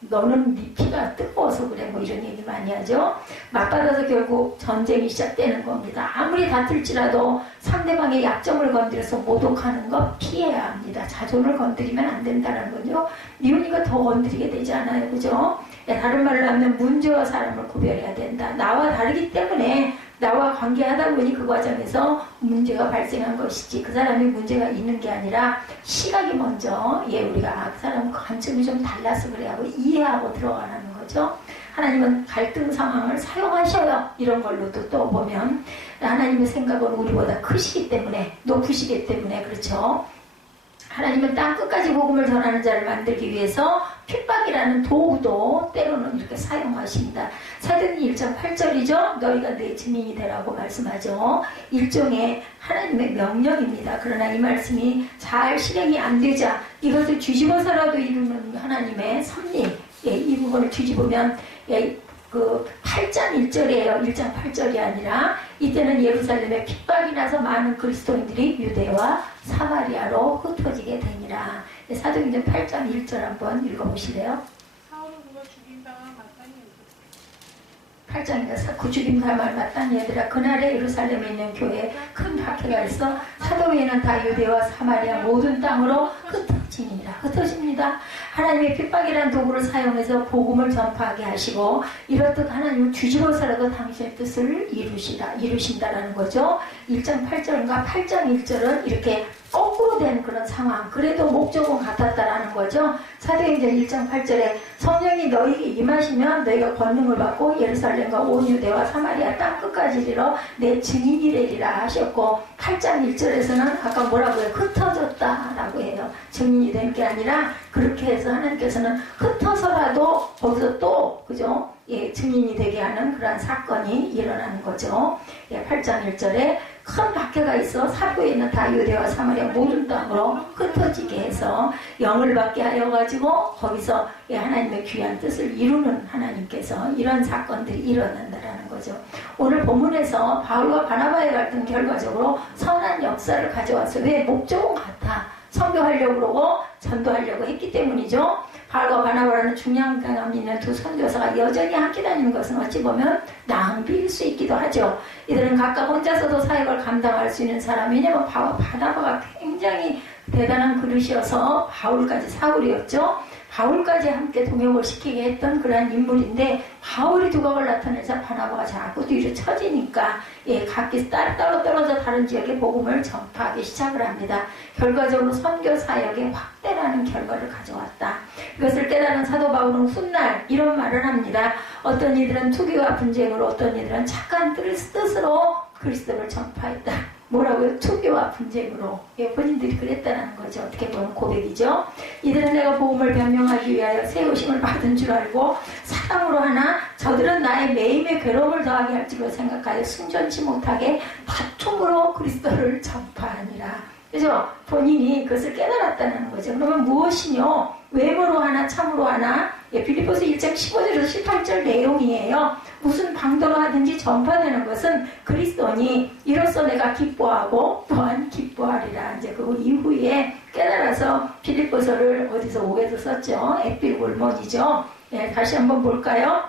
너는 네 피가 뜨거워서 그래, 뭐 이런 얘기 많이 하죠. 맞받아서 결국 전쟁이 시작되는 겁니다. 아무리 다툴지라도 상대방의 약점을 건드려서 모독하는 거 피해야 합니다. 자존을 건드리면 안 된다는 거죠. 미우니까 더 건드리게 되잖아요. 그죠? 다른 말로 하면 문제와 사람을 구별해야 된다. 나와 다르기 때문에 나와 관계하다 보니 그 과정에서 문제가 발생한 것이지 그 사람이 문제가 있는 게 아니라 시각이 먼저 우리가 그 사람 관점이 좀 달라서 그래 하고 이해하고 들어가는 거죠. 하나님은 갈등 상황을 사용하셔요. 이런 걸로도 또 보면 하나님의 생각은 우리보다 크시기 때문에 높으시기 때문에 그렇죠. 하나님은 땅 끝까지 복음을 전하는 자를 만들기 위해서 핍박이라는 도구도 때로는 이렇게 사용하십니다. 사도행전 1장 8절이죠. 너희가 내 증인이 되라고 말씀하죠. 일종의 하나님의 명령입니다. 그러나 이 말씀이 잘 실행이 안 되자 이것을 뒤집어서라도 이루는 하나님의 섭리, 이 부분을 뒤집으면 그 8장 1절이에요. 1장 8절이 아니라 이때는 예루살렘에 핍박이 나서 많은 그리스도인들이 유대와 사마리아로 흩어지게 되니라. 사도행전 8장 1절 한번 읽어보실래요? 사울은 그가 죽인 당한 마땅히 8장인가 그 죽임당할 마땅히 얘들아 그날에 예루살렘에 있는 교회에 큰 박해가 있어 사도 외에는 다 유대와 사마리아 모든 땅으로 흩어지니라. 흩어집니다. 하나님의 핍박이라는 도구를 사용해서 복음을 전파하게 하시고 이렇듯 하나님은 뒤집어서라도 당신의 뜻을 이루신다라는 거죠. 1장 8절인가 8장 1절은 이렇게 거꾸로 된 그런 상황. 그래도 목적은 같았다라는 거죠. 사도행전 1장 8절에 성령이 너희에게 임하시면 너희가 권능을 받고 예루살렘과 온 유대와 사마리아 땅 끝까지 이르러 내 증인이 되리라 하셨고 8장 1절에서는 아까 뭐라고요? 흩어졌다라고 해요. 증인이 된 게 아니라 그렇게 해서 하나님께서는 흩어서라도 거기서 또 그죠? 예, 증인이 되게 하는 그러한 사건이 일어나는 거죠. 예, 8장 1절에 큰 박해가 있어 사부에 있는 다 유대와 사마리아 모든 땅으로 흩어지게 해서 영을 받게 하여가지고 거기서 예, 하나님의 귀한 뜻을 이루는 하나님께서 이런 사건들이 일어난다라는 거죠. 오늘 본문에서 바울과 바나바의 갈등 결과적으로 선한 역사를 가져와서 왜 목적은 같아? 선교하려고 그러고 전도하려고 했기 때문이죠. 바울과 바나바라는 중량감 있는 두 선교사가 여전히 함께 다니는 것은 어찌 보면 낭비일 수 있기도 하죠. 이들은 각각 혼자서도 사역을 감당할 수 있는 사람, 왜냐하면 바나바가 굉장히 대단한 그릇이어서 바울까지 사울이었죠. 바울까지 함께 동역을 시키게 했던 그러한 인물인데 바울이 두각을 나타내자 바나바가 자꾸 뒤로 처지니까 예, 각기 따로 떨어져 다른 지역에 복음을 전파하기 시작을 합니다. 결과적으로 선교 사역의 확대라는 결과를 가져왔다. 이것을 깨달은 사도 바울은 훗날 이런 말을 합니다. 어떤 이들은 투기와 분쟁으로 어떤 이들은 착한 뜻으로 그리스도를 전파했다. 뭐라고요? 투기와 분쟁으로. 예, 본인들이 그랬다는 거죠. 어떻게 보면 고백이죠. 이들은 내가 복음을 변명하기 위하여 세우심을 받은 줄 알고 사랑으로 하나 저들은 나의 매임의 괴로움을 더하게 할 줄로 생각하여 순전치 못하게 다툼으로 그리스도를 전파하니라. 그죠? 본인이 그것을 깨달았다는 거죠. 그러면 무엇이뇨? 외모로 하나 참으로 하나? 예, 빌립보서 1장 15절에서 18절 내용이에요. 무슨 방도로 하든지 전파되는 것은 그리스도니 이로써 내가 기뻐하고 또한 기뻐하리라. 이제 그 이후에 깨달아서 빌립보서를 어디서 오해서 썼죠. 에필골몬이죠. 예, 다시 한번 볼까요?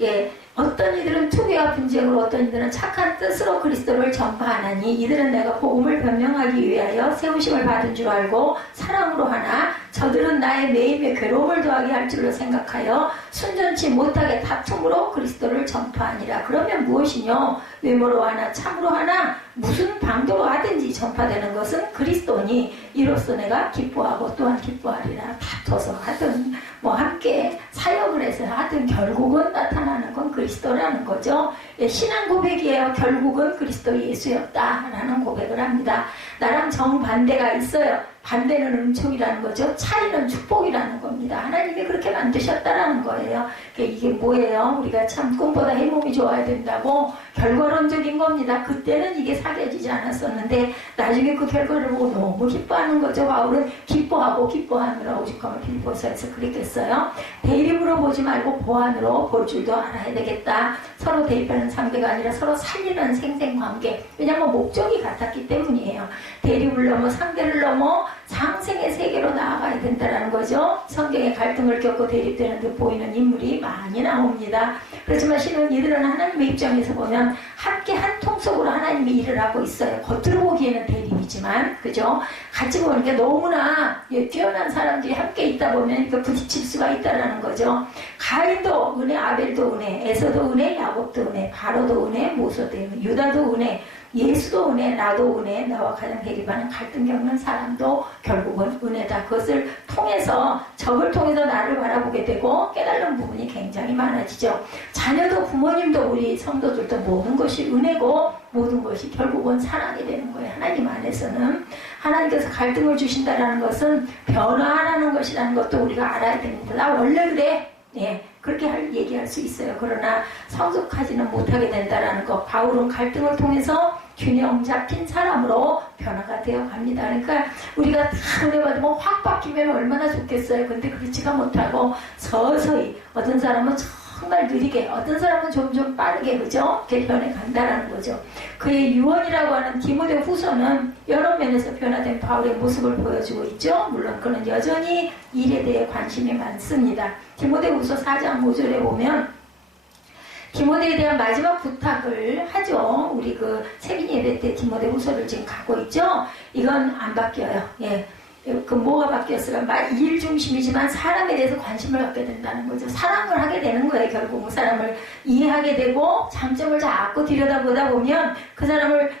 예, 어떤 이들은 투기와 분쟁으로 어떤 이들은 착한 뜻으로 그리스도를 전파하나니 이들은 내가 복음을 변명하기 위하여 세우심을 받은 줄 알고 사랑으로 하나 저들은 나의 매임의 괴로움을 더하게 할 줄로 생각하여 순전치 못하게 다툼으로 그리스도를 전파하니라. 그러면 무엇이뇨? 외모로 하나 참으로 하나 무슨 방도로 하든지 전파되는 것은 그리스도니 이로써 내가 기뻐하고 또한 기뻐하리라. 다퉈서 하든 뭐 함께 사역을 해서 하든 결국은 나타나는 건 그리스도라는 거죠. 예, 신앙 고백이에요. 결국은 그리스도 예수였다라는 고백을 합니다. 나랑 정반대가 있어요. 반대는 은총이라는 거죠. 차이는 축복이라는 겁니다. 하나님이 그렇게 만드셨다라는 거예요. 이게 뭐예요? 우리가 참 꿈보다 해몽이 좋아야 된다고 결과론적인 겁니다. 그때는 이게 사겨지지 않았었는데 나중에 그 결과를 보고 너무 기뻐하는 거죠. 바울은 기뻐하고 기뻐하느라 오죽하면 빌립보서에서 그랬겠어요. 대립으로 보지 말고 보안으로 볼 줄도 알아야 되겠다. 서로 대립하는 상대가 아니라 서로 살리는 생생관계. 왜냐하면 목적이 같았기 때문이에요. 대립을 넘어 상대를 넘어 상생의 세계로 나아가야 된다는 거죠. 성경에 갈등을 겪고 대립되는 듯 보이는 인물이 많이 나옵니다. 그렇지만 실은 이들은 하나님의 입장에서 보면 함께 한 통속으로 하나님이 일을 하고 있어요. 겉으로 보기에는 대립이지만 그죠? 같이 보니까 너무나 뛰어난 사람들이 함께 있다 보면 부딪힐 수가 있다는 거죠. 가인도 은혜, 아벨도 은혜, 에서도 은혜, 야곱도 은혜, 바로도 은혜, 모소도 은혜, 유다도 은혜, 예수도 은혜, 나도 은혜, 나와 가장 대립하는 갈등 겪는 사람도 결국은 은혜다. 그것을 통해서 적을 통해서 나를 바라보게 되고 깨달는 부분이 굉장히 많아지죠. 자녀도 부모님도 우리 성도들도 모든 것이 은혜고 모든 것이 결국은 사랑이 되는 거예요. 하나님 안에서는 하나님께서 갈등을 주신다는 것은 변화하라는 것이라는 것도 우리가 알아야 됩니다. 나 원래 그래. 예, 그렇게 얘기할 수 있어요. 그러나 성숙하지는 못하게 된다라는 것. 바울은 갈등을 통해서 균형 잡힌 사람으로 변화가 되어 갑니다. 그러니까 우리가 다 은혜 받으면 확 바뀌면 얼마나 좋겠어요. 근데 그렇지가 못하고 서서히 어떤 사람은 정말 느리게 어떤 사람은 좀 빠르게 그죠? 개편해 간다라는 거죠. 그의 유언이라고 하는 디모데 후서는 여러 면에서 변화된 바울의 모습을 보여주고 있죠. 물론 그는 여전히 일에 대해 관심이 많습니다. 디모데 후서 4장 5절에 보면 디모데에 대한 마지막 부탁을 하죠. 우리 그 세빈 예배 때 디모데 후서를 지금 가고 있죠. 이건 안 바뀌어요. 예. 그 뭐가 바뀌었어요? 일 중심이지만 사람에 대해서 관심을 갖게 된다는 거죠. 사랑을 하게 되는 거예요. 결국 사람을 이해하게 되고 장점을 자꾸 들여다보다 보면 그 사람을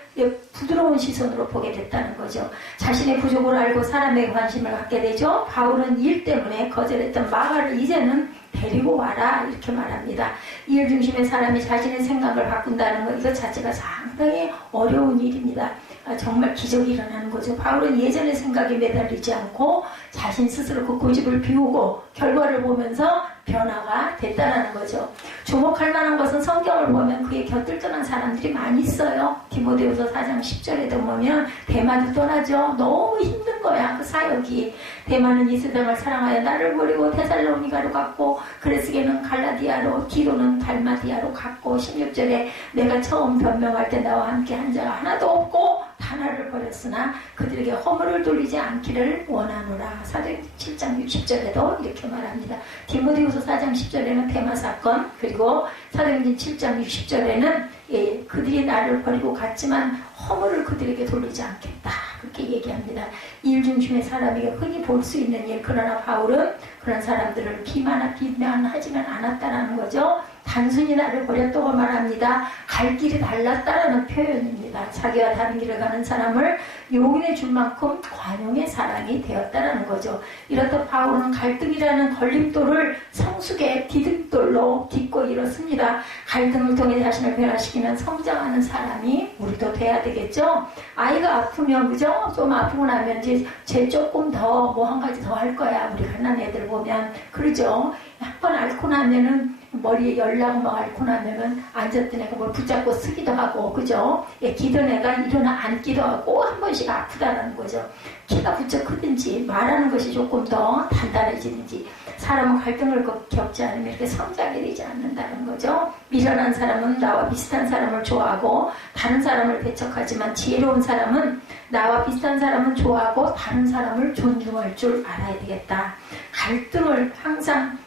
부드러운 시선으로 보게 됐다는 거죠. 자신의 부족을 알고 사람에게 관심을 갖게 되죠. 바울은 일 때문에 거절했던 마가를 이제는 데리고 와라 이렇게 말합니다. 일 중심의 사람이 자신의 생각을 바꾼다는 것, 이것 자체가 상당히 어려운 일입니다. 정말 기적이 일어나는 거죠. 바울은 예전의 생각에 매달리지 않고 자신 스스로 그 고집을 비우고 결과를 보면서 변화가 됐다는 거죠. 주목할 만한 것은 성경을 보면 그의 곁을 떠난 사람들이 많이 있어요. 디모데후서 4장 10절에도 보면 대만을 떠나죠. 너무 힘든 거야, 그 사역이. 대만은 이 세상을 사랑하여 나를 버리고 데살로니가로 갔고, 그레스게는 갈라디아로, 디도는 달마디아로 갔고, 16절에 내가 처음 변명할 때 나와 함께 한 자가 하나도 없고 하나를 버렸으나 그들에게 허물을 돌리지 않기를 원하노라. 사도행전 7장 60절에도 이렇게 말합니다. 디모데후서 4장 10절에는 대마 사건, 그리고 사도행전 7장 60절에는 그들이 나를 버리고 갔지만 허물을 그들에게 돌리지 않겠다, 그렇게 얘기합니다. 일 중심의 사람에게 흔히 볼 수 있는 일, 그러나 바울은 그런 사람들을 비난하지는 않았다라는 거죠. 단순히 나를 버렸다고 말합니다. 갈 길이 달랐다라는 표현입니다. 자기와 다른 길을 가는 사람을 용인해 줄 만큼 관용의 사랑이 되었다라는 거죠. 이렇듯 바울은 갈등이라는 걸림돌을 성숙의 디딤돌로 딛고 일었습니다. 갈등을 통해 자신을 변화시키는 성장하는 사람이 우리도 돼야 되겠죠. 아이가 아프면, 그죠? 좀 아프고 나면 이제 쟤 조금 더 뭐 한 가지 더 할 거야. 우리 갓난 애들 보면 그러죠. 한 번 앓고 나면은 머리에 열나고 막 앓고 나면은 앉았던 애가 뭘 붙잡고 쓰기도 하고, 그죠? 기던 애가 일어나 앉기도 하고 한 번씩 아프다라는 거죠. 키가 부쩍 크든지 말하는 것이 조금 더 단단해지든지 사람은 갈등을 겪지 않으면 이렇게 성장이 되지 않는다는 거죠. 미련한 사람은 나와 비슷한 사람을 좋아하고 다른 사람을 배척하지만 지혜로운 사람은 나와 비슷한 사람은 좋아하고 다른 사람을 존중할 줄 알아야 되겠다. 갈등을 항상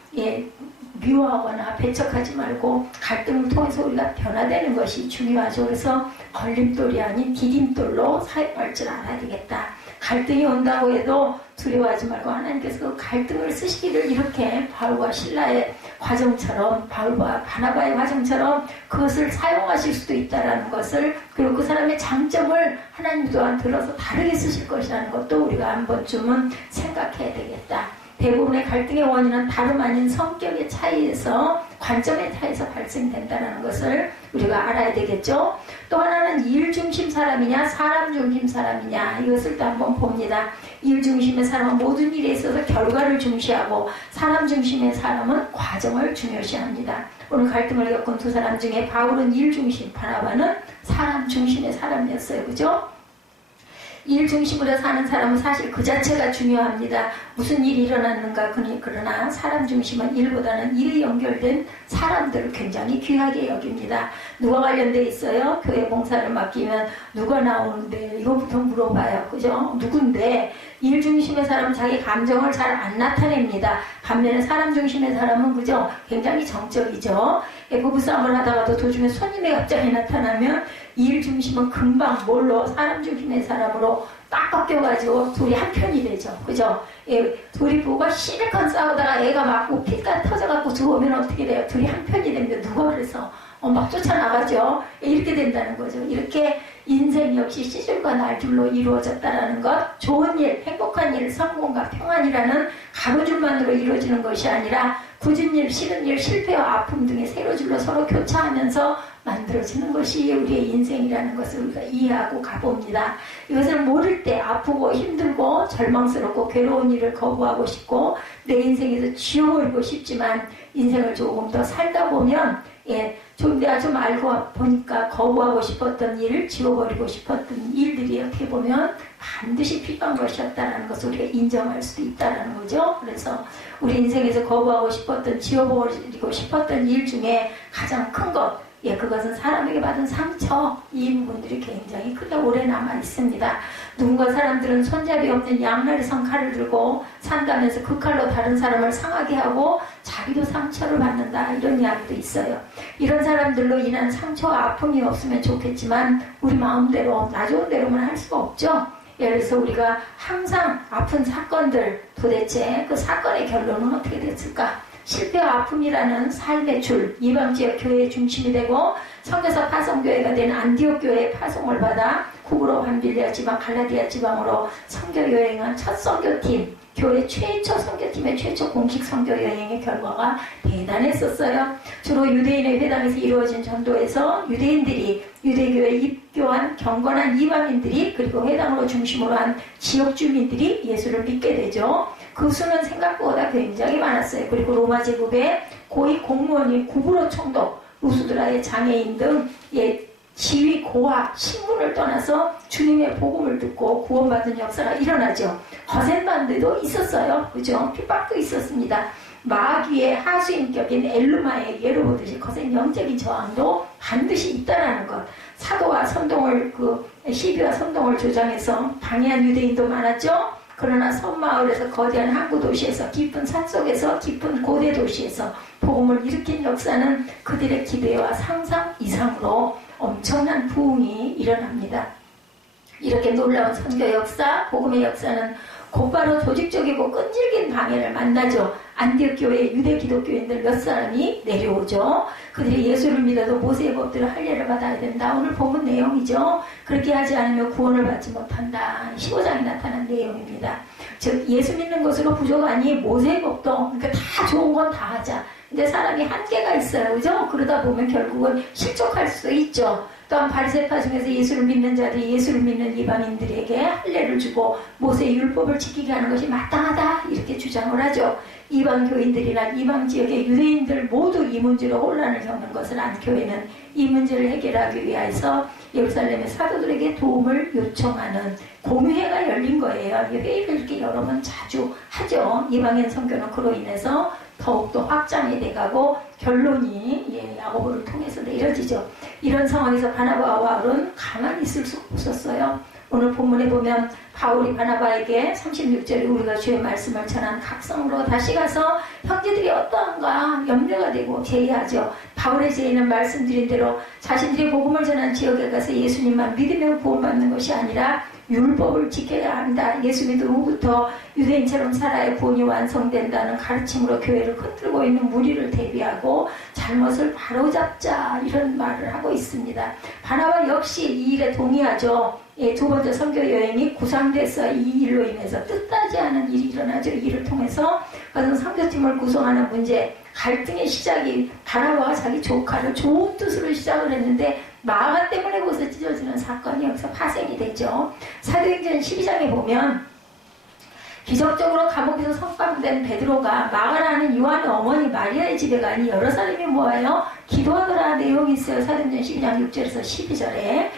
미워하거나 배척하지 말고 갈등을 통해서 우리가 변화되는 것이 중요하죠. 그래서 걸림돌이 아닌 디딤돌로 사용할 줄 알아야 되겠다. 갈등이 온다고 해도 두려워하지 말고 하나님께서 그 갈등을 쓰시기를 이렇게 바울과 신라의 과정처럼, 바울과 바나바의 과정처럼 그것을 사용하실 수도 있다는 것을, 그리고 그 사람의 장점을 하나님 또한 들어서 다르게 쓰실 것이라는 것도 우리가 한 번쯤은 생각해야 되겠다. 대부분의 갈등의 원인은 다름 아닌 성격의 차이에서, 관점의 차이에서 발생된다는 것을 우리가 알아야 되겠죠. 또 하나는 일 중심 사람이냐 사람 중심 사람이냐, 이것을 또 한번 봅니다. 일 중심의 사람은 모든 일에 있어서 결과를 중시하고 사람 중심의 사람은 과정을 중요시합니다. 오늘 갈등을 겪은 두 사람 중에 바울은 일 중심, 바나바는 사람 중심의 사람이었어요. 그죠? 일 중심으로 사는 사람은 사실 그 자체가 중요합니다. 무슨 일이 일어났는가, 그러나 사람 중심은 일보다는 일에 연결된 사람들을 굉장히 귀하게 여깁니다. 누가 관련돼 있어요? 교회 봉사를 맡기면 누가 나오는데 이거부터 물어봐요. 그죠? 누군데? 일 중심의 사람은 자기 감정을 잘 안 나타냅니다. 반면에 사람 중심의 사람은, 그죠? 굉장히 정적이죠. 부부싸움을 하다가도 도중에 손님이 갑자기 나타나면 일 중심은 금방 뭘로? 사람 중심의 사람으로 딱 바뀌어가지고 둘이 한편이 되죠. 그죠? 둘이 부부가 실컷 싸우다가 애가 맞고 피가 터져갖고 들어오면 어떻게 돼요? 둘이 한편이 됩니다. 누가 그래서 막 쫓아나가죠. 이렇게 된다는 거죠. 이렇게 인생 역시 시줄과 날줄로 이루어졌다라는 것, 좋은 일, 행복한 일, 성공과 평안이라는 가로줄만으로 이루어지는 것이 아니라 굳은 일, 싫은 일, 실패와 아픔 등의 세로줄로 서로 교차하면서 만들어지는 것이 우리의 인생이라는 것을 우리가 이해하고 가봅니다. 이것을 모를 때 아프고 힘들고 절망스럽고 괴로운 일을 거부하고 싶고 내 인생에서 지워버리고 싶지만 인생을 조금 더 살다 보면 내가 좀 알고 보니까 거부하고 싶었던 일, 지워버리고 싶었던 일들이 어떻게 보면 반드시 필요한 것이었다는 것을 우리가 인정할 수도 있다는 거죠. 그래서 우리 인생에서 거부하고 싶었던, 지워버리고 싶었던 일 중에 가장 큰 것, 그것은 사람에게 받은 상처, 이 부분들이 굉장히 크게 오래 남아 있습니다. 누군가 사람들은 손잡이 없는 양날의 성 칼을 들고 산다면서 그 칼로 다른 사람을 상하게 하고 자기도 상처를 받는다 이런 이야기도 있어요. 이런 사람들로 인한 상처와 아픔이 없으면 좋겠지만 우리 마음대로 나 좋은 대로만 할 수가 없죠. 예를 들어서 우리가 항상 아픈 사건들, 도대체 그 사건의 결론은 어떻게 됐을까? 실패와 아픔이라는 삶의 줄, 이방지역 교회의 중심이 되고 선교사 파송교회가 된 안디옥 교회의 파송을 받아 구브로 반빌리아 지방, 갈라디아 지방으로 선교 여행한 첫 선교팀, 교회 최초 선교팀의 최초 공식 선교 여행의 결과가 대단했었어요. 주로 유대인의 회당에서 이루어진 전도에서 유대인들이 유대교회에 입교한 경건한 이방인들이 그리고 회당으로 중심으로 한 지역 주민들이 예수를 믿게 되죠. 그 수는 생각보다 굉장히 많았어요. 그리고 로마 제국의 고위 공무원인 구브로 총독, 루스드라의 장애인 등 지위, 고하, 신분을 떠나서 주님의 복음을 듣고 구원받은 역사가 일어나죠. 거센반대도 있었어요. 그죠? 핍박도 있었습니다. 마귀의 하수인격인 엘루마의 예로 보듯이 거센 영적인 저항도 반드시 있다라는 것. 사도와 선동을 시비와 선동을 조장해서 방해한 유대인도 많았죠. 그러나 섬마을에서 거대한 항구 도시에서 깊은 산속에서 깊은 고대 도시에서 복음을 일으킨 역사는 그들의 기대와 상상 이상으로 엄청난 부흥이 일어납니다. 이렇게 놀라운 선교 역사, 복음의 역사는 곧바로 조직적이고 끈질긴 방해를 만나죠. 안디옥 교회의 유대 기독교인들 몇 사람이 내려오죠. 그들이 예수를 믿어도 모세의 법대로 할례를 받아야 된다. 오늘 본문 내용이죠. 그렇게 하지 않으면 구원을 받지 못한다. 15장에 나타난 내용입니다. 즉 예수 믿는 것으로 부족하니 모세의 법도 그러니까 다 좋은 건 다 하자. 근데 사람이 한계가 있어요. 그죠? 그러다 보면 결국은 실족할 수도 있죠. 또한 바리새파 중에서 예수를 믿는 자들이 예수를 믿는 이방인들에게 할례를 주고 모세의 율법을 지키게 하는 것이 마땅하다 이렇게 주장을 하죠. 이방 교인들이나 이방 지역의 유대인들 모두 이 문제로 혼란을 겪는 것을 안 교회는 이 문제를 해결하기 위해서 예루살렘의 사도들에게 도움을 요청하는 공회가 열린 거예요. 이 회의를 이렇게 여러 번 자주 하죠. 이방인 선교는 그로 인해서 더욱더 확장이 돼가고 결론이 야고보를 통해서 내려지죠. 이런 상황에서 바나바와 바울은 가만히 있을 수 없었어요. 오늘 본문에 보면 바울이 바나바에게 36절에 우리가 주의 말씀을 전한 각성으로 다시 가서 형제들이 어떠한가 염려가 되고 제의하죠. 바울의 제의는 말씀드린 대로 자신들이 복음을 전한 지역에 가서 예수님만 믿으며 구원받는 것이 아니라 율법을 지켜야 한다. 예수 믿은 후부터 유대인처럼 살아야 구원이 완성된다는 가르침으로 교회를 흔들고 있는 무리를 대비하고 잘못을 바로잡자 이런 말을 하고 있습니다. 바나바 역시 이 일에 동의하죠. 두 번째 선교 여행이 구상돼서 이 일로 인해서 뜻하지 않은 일이 일어나죠. 이 일을 통해서 그래서 선교팀을 구성하는 문제 갈등의 시작이 바나바가 자기 조카를 좋은 뜻으로 시작을 했는데 마가 때문에 거기서 찢어지는 사건이 여기서 파생이 되죠. 사도행전 12장에 보면 기적적으로 감옥에서 석방된 베드로가 마가라는 요한의 어머니 마리아의 집에 가니 여러 사람이 모아요. 기도하더라 내용이 있어요. 사도행전 12장 6절에서 12절에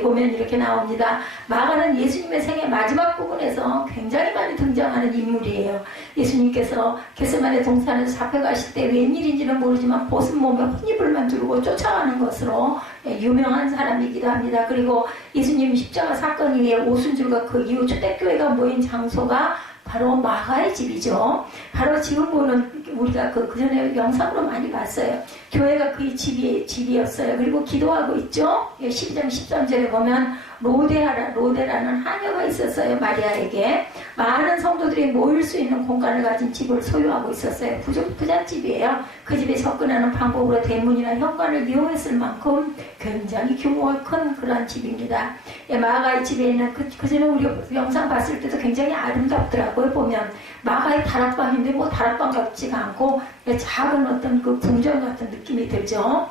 보면 이렇게 나옵니다. 마가는 예수님의 생애 마지막 부분에서 굉장히 많이 등장하는 인물이에요. 예수님께서 겟세마네 동산에서 잡혀가실 때 웬일인지는 모르지만 벗은 몸에 혼이불만 두르고 쫓아가는 것으로 유명한 사람이기도 합니다. 그리고 예수님 십자가 사건 이후에 오순절과 그 이후 초대교회가 모인 장소가 바로 마가의 집이죠. 바로 지금 보는 우리가 그 전에 영상으로 많이 봤어요. 교회가 그의 집이었어요. 그리고 기도하고 있죠. 12장 13절에 보면 로데라는 하녀가 있었어요. 마리아에게. 많은 성도들이 모일 수 있는 공간을 가진 집을 소유하고 있었어요. 부잣집이에요. 그 집에 접근하는 방법으로 대문이나 현관을 이용했을 만큼 굉장히 규모가 큰 그런 집입니다. 마가의 집에 있는 그 전에 우리 영상 봤을 때도 굉장히 아름답더라고요. 보면 마가의 다락방인데 뭐 다락방 같지가 않고 작은 어떤 그 궁전 같은 느낌이 들죠.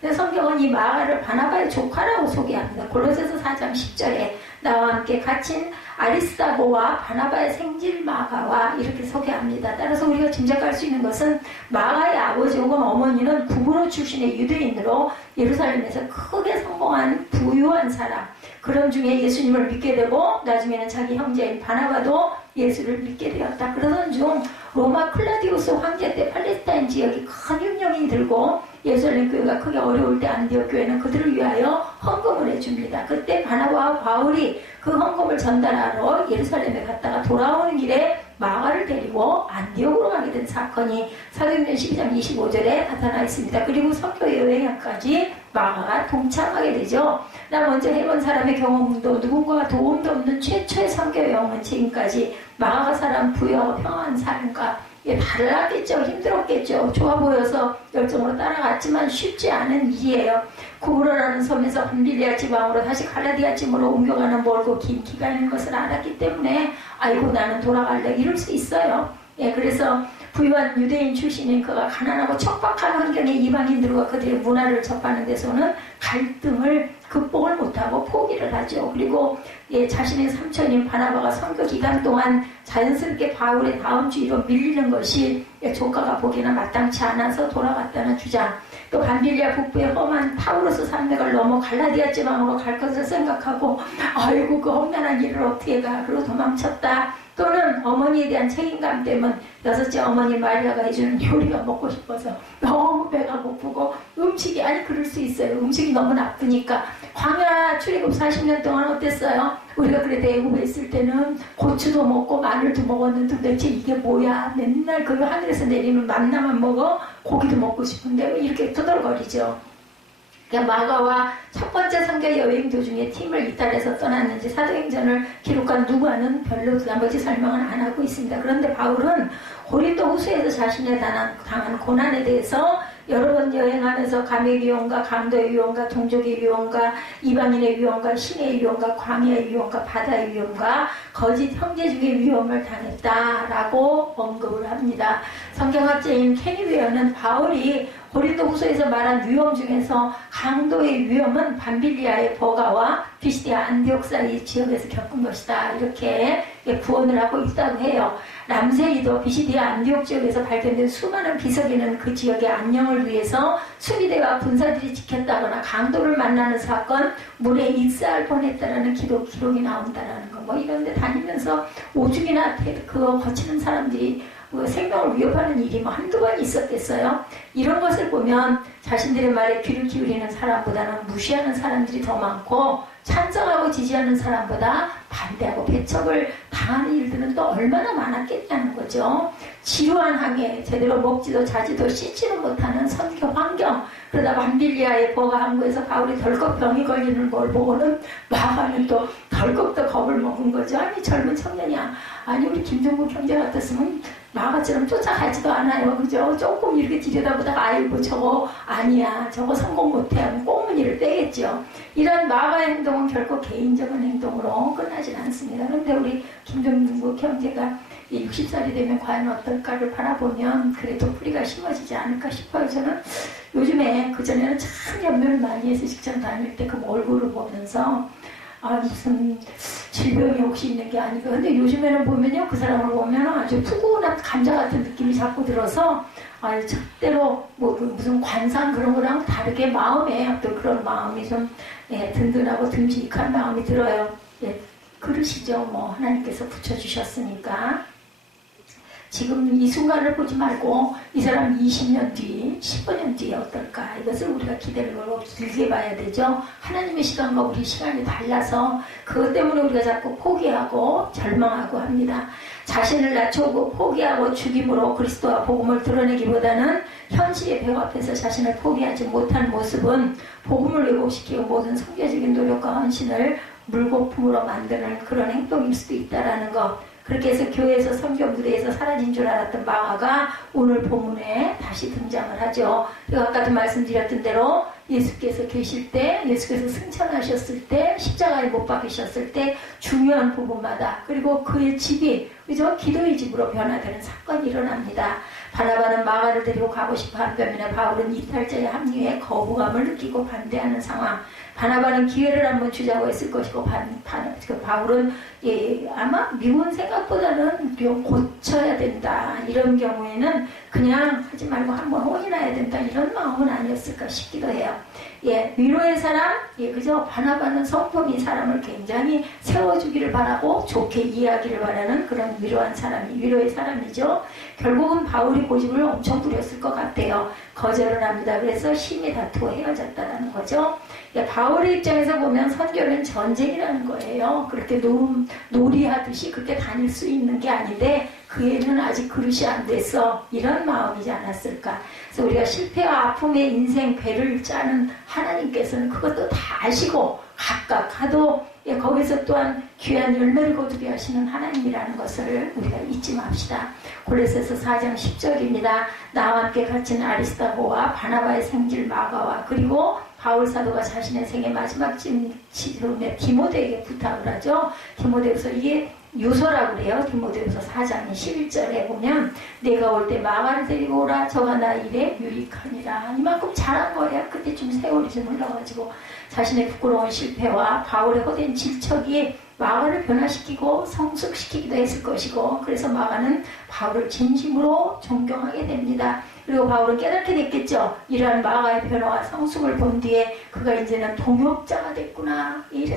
근데 성경은 이 마가를 바나바의 조카라고 소개합니다. 골로새서 4장 10절에 나와 함께 갇힌 아리스다고와 바나바의 생질 마가와 이렇게 소개합니다. 따라서 우리가 짐작할 수 있는 것은 마가의 아버지 혹은 어머니는 구브로 출신의 유대인으로 예루살렘에서 크게 성공한 부유한 사람, 그런 중에 예수님을 믿게 되고 나중에는 자기 형제인 바나바도 예수를 믿게 되었다. 그러던 중 로마 클라디우스 황제 때 팔레스타인 지역이 큰 흉령이 들고 예루살렘 교회가 크게 어려울 때 안디옥 교회는 그들을 위하여 헌금을 해줍니다. 그때 바나바와 바울이 그 헌금을 전달하러 예루살렘에 갔다가 돌아오는 길에 마가를 데리고 안디옥으로 가게 된 사건이 사도행전 12장 25절에 나타나 있습니다. 그리고 선교 여행까지 마가가 동참하게 되죠. 나 먼저 해본 사람의 경험도 누군가가 도움도 없는 최초의 선교 여행은 지금까지 마가가 살아온 부여와 평안한 삶과 달랐겠죠. 힘들었겠죠. 좋아 보여서 열정으로 따라갔지만 쉽지 않은 일이에요. 구브로라는 섬에서 밤빌리아 지방으로 다시 갈라디아 지방으로 옮겨가는 멀고 긴 기간인 것을 알았기 때문에 아이고 나는 돌아갈래 이럴 수 있어요. 그래서 부유한 유대인 출신인 그가 가난하고 척박한 환경의 이방인들과 그들의 문화를 접하는 데서는 갈등을 극복을 못하고 포기를 하죠. 그리고 자신의 삼촌인 바나바가 선교 기간 동안 자연스럽게 바울의 다음 주로 밀리는 것이 조카가 보기에는 마땅치 않아서 돌아갔다는 주장, 또 밤빌리아 북부의 험한 타우로스 산맥을 넘어 갈라디아 지방으로 갈 것을 생각하고 아이고 그 험난한 일을 어떻게 가, 그리고 도망쳤다. 또는 어머니에 대한 책임감 때문에 여섯째 어머니 마리아가 해주는 요리가 먹고 싶어서 너무 배가 고프고 음식이, 아니 그럴 수 있어요. 음식이 너무 나쁘니까. 광야 출애굽 40년 동안 어땠어요? 우리가 그래 대구에 있을 때는 고추도 먹고 마늘도 먹었는데 도대체 이게 뭐야? 맨날 그 하늘에서 내리는 만나만 먹어? 고기도 먹고 싶은데 이렇게 투덜거리죠. 마가와 첫 번째 선교 여행 도중에 팀을 이탈해서 떠났는지 사도행전을 기록한 누가는 별로 나머지 설명은 안 하고 있습니다. 그런데 바울은 고린도 후서에서 자신의 당한 고난에 대해서 여러 번 여행하면서 감의 위험과 강도의 위험과 동족의 위험과 이방인의 위험과 신의 위험과 광야의 위험과 바다의 위험과 거짓 형제 중의 위험을 당했다라고 언급을 합니다. 성경학자인 케니 웨어는 바울이 고린도 후서에서 말한 위험 중에서 강도의 위험은 밤빌리아의 버가와 피시디아 안디옥 사이 지역에서 겪은 것이다. 이렇게 구원을 하고 있다고 해요. 람세이도 피시디아 안디옥 지역에서 발견된 수많은 비석에는 그 지역의 안녕을 위해서 수비대와 군사들이 지켰다거나 강도를 만나는 사건, 물에 익사할 뻔했다라는 기록이 나온다라는 거. 뭐 이런 데 다니면서 오죽이나 그거 거치는 사람들이 생명을 위협하는 일이 뭐 한두 번 있었겠어요. 이런 것을 보면 자신들의 말에 귀를 기울이는 사람보다는 무시하는 사람들이 더 많고 찬성하고 지지하는 사람보다 반대하고 배척을 당하는 일들은 또 얼마나 많았겠냐는 거죠. 지루한 항해, 제대로 먹지도 자지도 씻지도 못하는 선교 환경, 그러다 밤빌리아의 버가 항구에서 바울이 덜컥 병이 걸리는 걸 보고는 마가는 또 덜컥 더 겁을 먹은 거죠. 아니 젊은 청년이야. 아니 우리 김종국 형제 같았으면 마가처럼 쫓아가지도 않아요. 그죠? 조금 이렇게 들여다보다가 아이고 저거 아니야. 저거 성공 못해 하면 꽁무니를 떼겠죠. 이런 마가의 행동은 결코 개인적인 행동으로 끝나진 않습니다. 그런데 우리 김종국 형제가 60살이 되면 과연 어떨까를 바라보면 그래도 뿌리가 심어지지 않을까 싶어요. 저는 요즘에 그전에는 참 연면을 많이 해서 직장 다닐 때 그 얼굴을 보면서 무슨 질병이 혹시 있는 게 아니고, 근데 요즘에는 보면요, 그 사람을 보면 아주 푸근한 감자 같은 느낌이 자꾸 들어서 절대로 뭐 무슨 관상 그런 거랑 다르게 마음에 어떤 그런 마음이 좀 든든하고 듬직한 마음이 들어요. 그러시죠. 뭐 하나님께서 붙여주셨으니까. 지금 이 순간을 보지 말고 이 사람 20년 뒤, 15년 뒤에 어떨까, 이것을 우리가 기대를 걸고 길게 봐야 되죠. 하나님의 시간과 우리 시간이 달라서 그것 때문에 우리가 자꾸 포기하고 절망하고 합니다. 자신을 낮추고 포기하고 죽임으로 그리스도와 복음을 드러내기보다는 현실의 벽 앞에서 자신을 포기하지 못한 모습은 복음을 왜곡시키고 모든 선교적인 노력과 헌신을 물거품으로 만드는 그런 행동일 수도 있다는 것. 그렇게 해서 교회에서 선교 무대에서 사라진 줄 알았던 마가가 오늘 본문에 다시 등장을 하죠. 아까도 말씀드렸던 대로 예수께서 계실 때, 예수께서 승천하셨을 때, 십자가에 못 박히셨을 때 중요한 부분마다, 그리고 그의 집이 그죠? 기도의 집으로 변화되는 사건이 일어납니다. 바나바는 마가를 데리고 가고 싶어하는 반면에 바울은 이탈자의 합류에 거부감을 느끼고 반대하는 상황. 바나바는 기회를 한번 주자고 했을 것이고 바울은 아마 미운 생각보다는 좀 고쳐야 된다, 이런 경우에는 그냥 하지 말고 한번 혼인해야 된다, 이런 마음은 아니었을까 싶기도 해요. 위로의 사람, 그죠? 바나바는 성품이 사람을 굉장히 세워주기를 바라고 좋게 이해하기를 바라는 그런 위로의 사람이죠. 결국은 바울이 고집을 엄청 부렸을 것 같아요. 거절을 합니다. 그래서 심히 다투고 헤어졌다는 거죠. 바울의 입장에서 보면 선교는 전쟁이라는 거예요. 그렇게 놀이하듯이 그렇게 다닐 수 있는 게 아닌데 그 애는 아직 그릇이 안 됐어. 이런 마음이지 않았을까. 그래서 우리가 실패와 아픔의 인생 배를 짜는 하나님께서는 그것도 다 아시고 각각 하도 거기서 또한 귀한 열매를 거두게 하시는 하나님이라는 것을 우리가 잊지 맙시다. 골로새서 4장 10절입니다. 나와 함께 갇힌 아리스다고와 바나바의 생질 마가와 그리고 바울 사도가 자신의 생의 마지막 쯤에 디모데에게 부탁을 하죠. 디모데후서 이게 유서라고 그래요. 디모데후서 4장 11절에 보면 내가 올 때 마가를 데리고 오라. 저가 나 일에 유익하니라. 이만큼 잘한 거예요. 그때쯤 세월이 좀 흘러가지고 자신의 부끄러운 실패와 바울의 헛된 질척이 마가를 변화시키고 성숙시키기도 했을 것이고 그래서 마가는 바울을 진심으로 존경하게 됩니다. 그리고 바울은 깨닫게 됐겠죠. 이러한 마가의 변화와 성숙을 본 뒤에 그가 이제는 동역자가 됐구나. 이래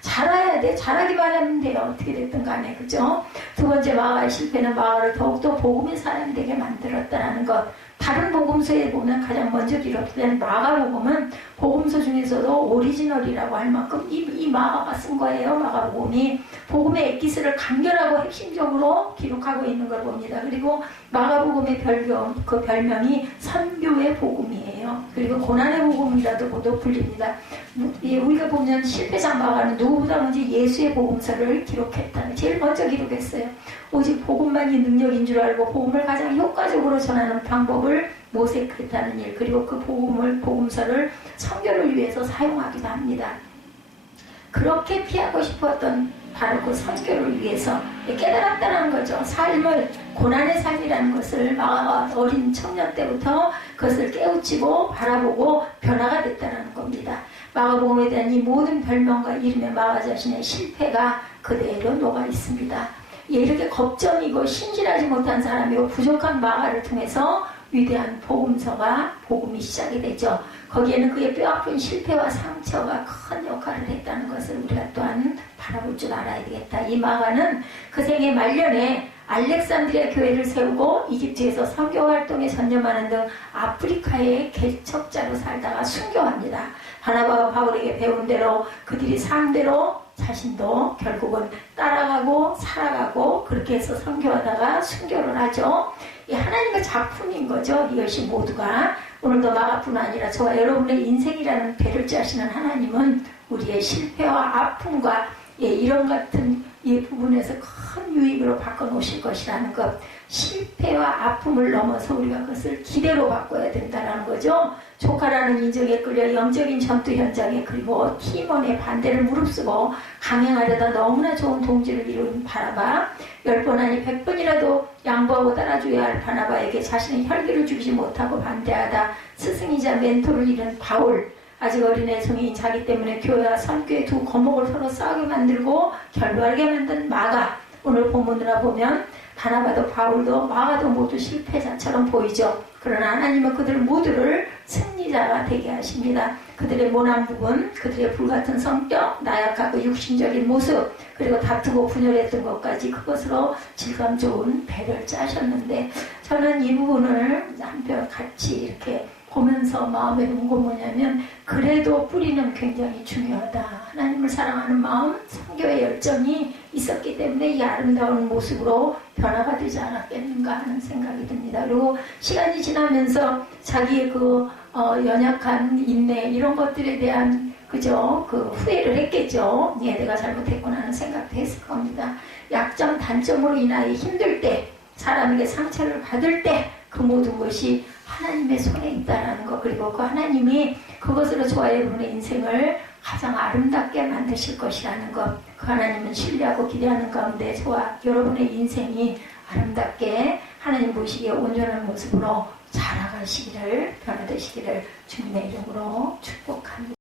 잘해야 돼. 잘하기만 하면 돼요. 어떻게 됐든 간에. 그죠? 두 번째 마가의 실패는 마가를 더욱더 복음의 사람이 되게 만들었다는 것. 다른 복음서에 보면 가장 먼저 기록된 마가복음은 복음서 중에서도 오리지널이라고 할 만큼 이 마가가 쓴 거예요. 마가복음이 복음의 엑기스를 간결하고 핵심적으로 기록하고 있는 걸 봅니다. 그리고 마가복음의 별명이 선교의 복음이에요. 그리고 고난의 복음이라고도 불립니다. 우리가 보면 실패자 마가는 누구보다 먼저 예수의 복음서를 기록했다. 제일 먼저 기록했어요. 오직 복음만이 능력인 줄 알고 복음을 가장 효과적으로 전하는 방법을 모색했다는 일, 그리고 그 복음서를 선교를 위해서 사용하기도 합니다. 그렇게 피하고 싶었던 바로 그 선교를 위해서 깨달았다는 거죠. 삶을, 고난의 삶이라는 것을 마가가 어린 청년 때부터 그것을 깨우치고 바라보고 변화가 됐다는 겁니다. 마가복음에 대한 이 모든 별명과 이름에 마가 자신의 실패가 그대로 녹아 있습니다. 이렇게 겁점이고 신실하지 못한 사람이고 부족한 마가를 통해서 위대한 복음이 시작이 되죠. 거기에는 그의 뼈아픈 실패와 상처가 큰 역할을 했다는 것을 우리가 또한 바라볼 줄 알아야 되겠다. 이 마가는 그 생의 말년에 알렉산드리아 교회를 세우고 이집트에서 선교 활동에 전념하는 등 아프리카의 개척자로 살다가 순교합니다. 바나바와 바울에게 배운 대로 그들이 산 대로 자신도 결국은 따라가고 살아가고 그렇게 해서 선교하다가 순교를 하죠. 이 하나님의 작품인 거죠. 이것이 모두가. 오늘도 마가뿐 아니라 저와 여러분의 인생이라는 배를 짜시는 하나님은 우리의 실패와 아픔과 이런 같은 이 부분에서 큰 유익으로 바꿔놓으실 것이라는 것. 실패와 아픔을 넘어서 우리가 그것을 기대로 바꿔야 된다는 거죠. 조카라는 인정에 끌려 영적인 전투 현장에 그리고 팀원의 반대를 무릅쓰고 강행하려다 너무나 좋은 동지를 이룬 바나바, 10번 아니 100번이라도 양보하고 따라줘야 할 바나바에게 자신의 혈기를 주지 못하고 반대하다 스승이자 멘토를 잃은 바울, 아직 어린 애송이인 자기 때문에 교회와 선교의 두 거목을 서로 싸우게 만들고 결발하게 만든 마가. 오늘 본문으로 보면 바나바도 바울도 마가도 모두 실패자처럼 보이죠. 그러나 하나님은 그들 모두를 승리자가 되게 하십니다. 그들의 모난 부분, 그들의 불같은 성격, 나약하고 육신적인 모습, 그리고 다투고 분열했던 것까지 그것으로 질감 좋은 배를 짜셨는데 저는 이 부분을 한편 같이 이렇게 보면서 마음에 든 건 뭐냐면 그래도 뿌리는 굉장히 중요하다. 하나님을 사랑하는 마음, 선교의 열정이 있었기 때문에 이 아름다운 모습으로 변화가 되지 않았겠는가 하는 생각이 듭니다. 그리고 시간이 지나면서 자기의 연약한 인내 이런 것들에 대한 그죠? 후회를 했겠죠. 내가 잘못했구나 하는 생각도 했을 겁니다. 약점, 단점으로 인하여 힘들 때, 사람에게 상처를 받을 때 그 모든 것이 하나님의 손에 있다는 것, 그리고 그 하나님이 그것으로 저와 여러분의 인생을 가장 아름답게 만드실 것이라는 것, 그 하나님은 신뢰하고 기대하는 가운데 저와 여러분의 인생이 아름답게 하나님 보시기에 온전한 모습으로 자라가시기를, 변화되시기를 주님의 이름으로 축복합니다.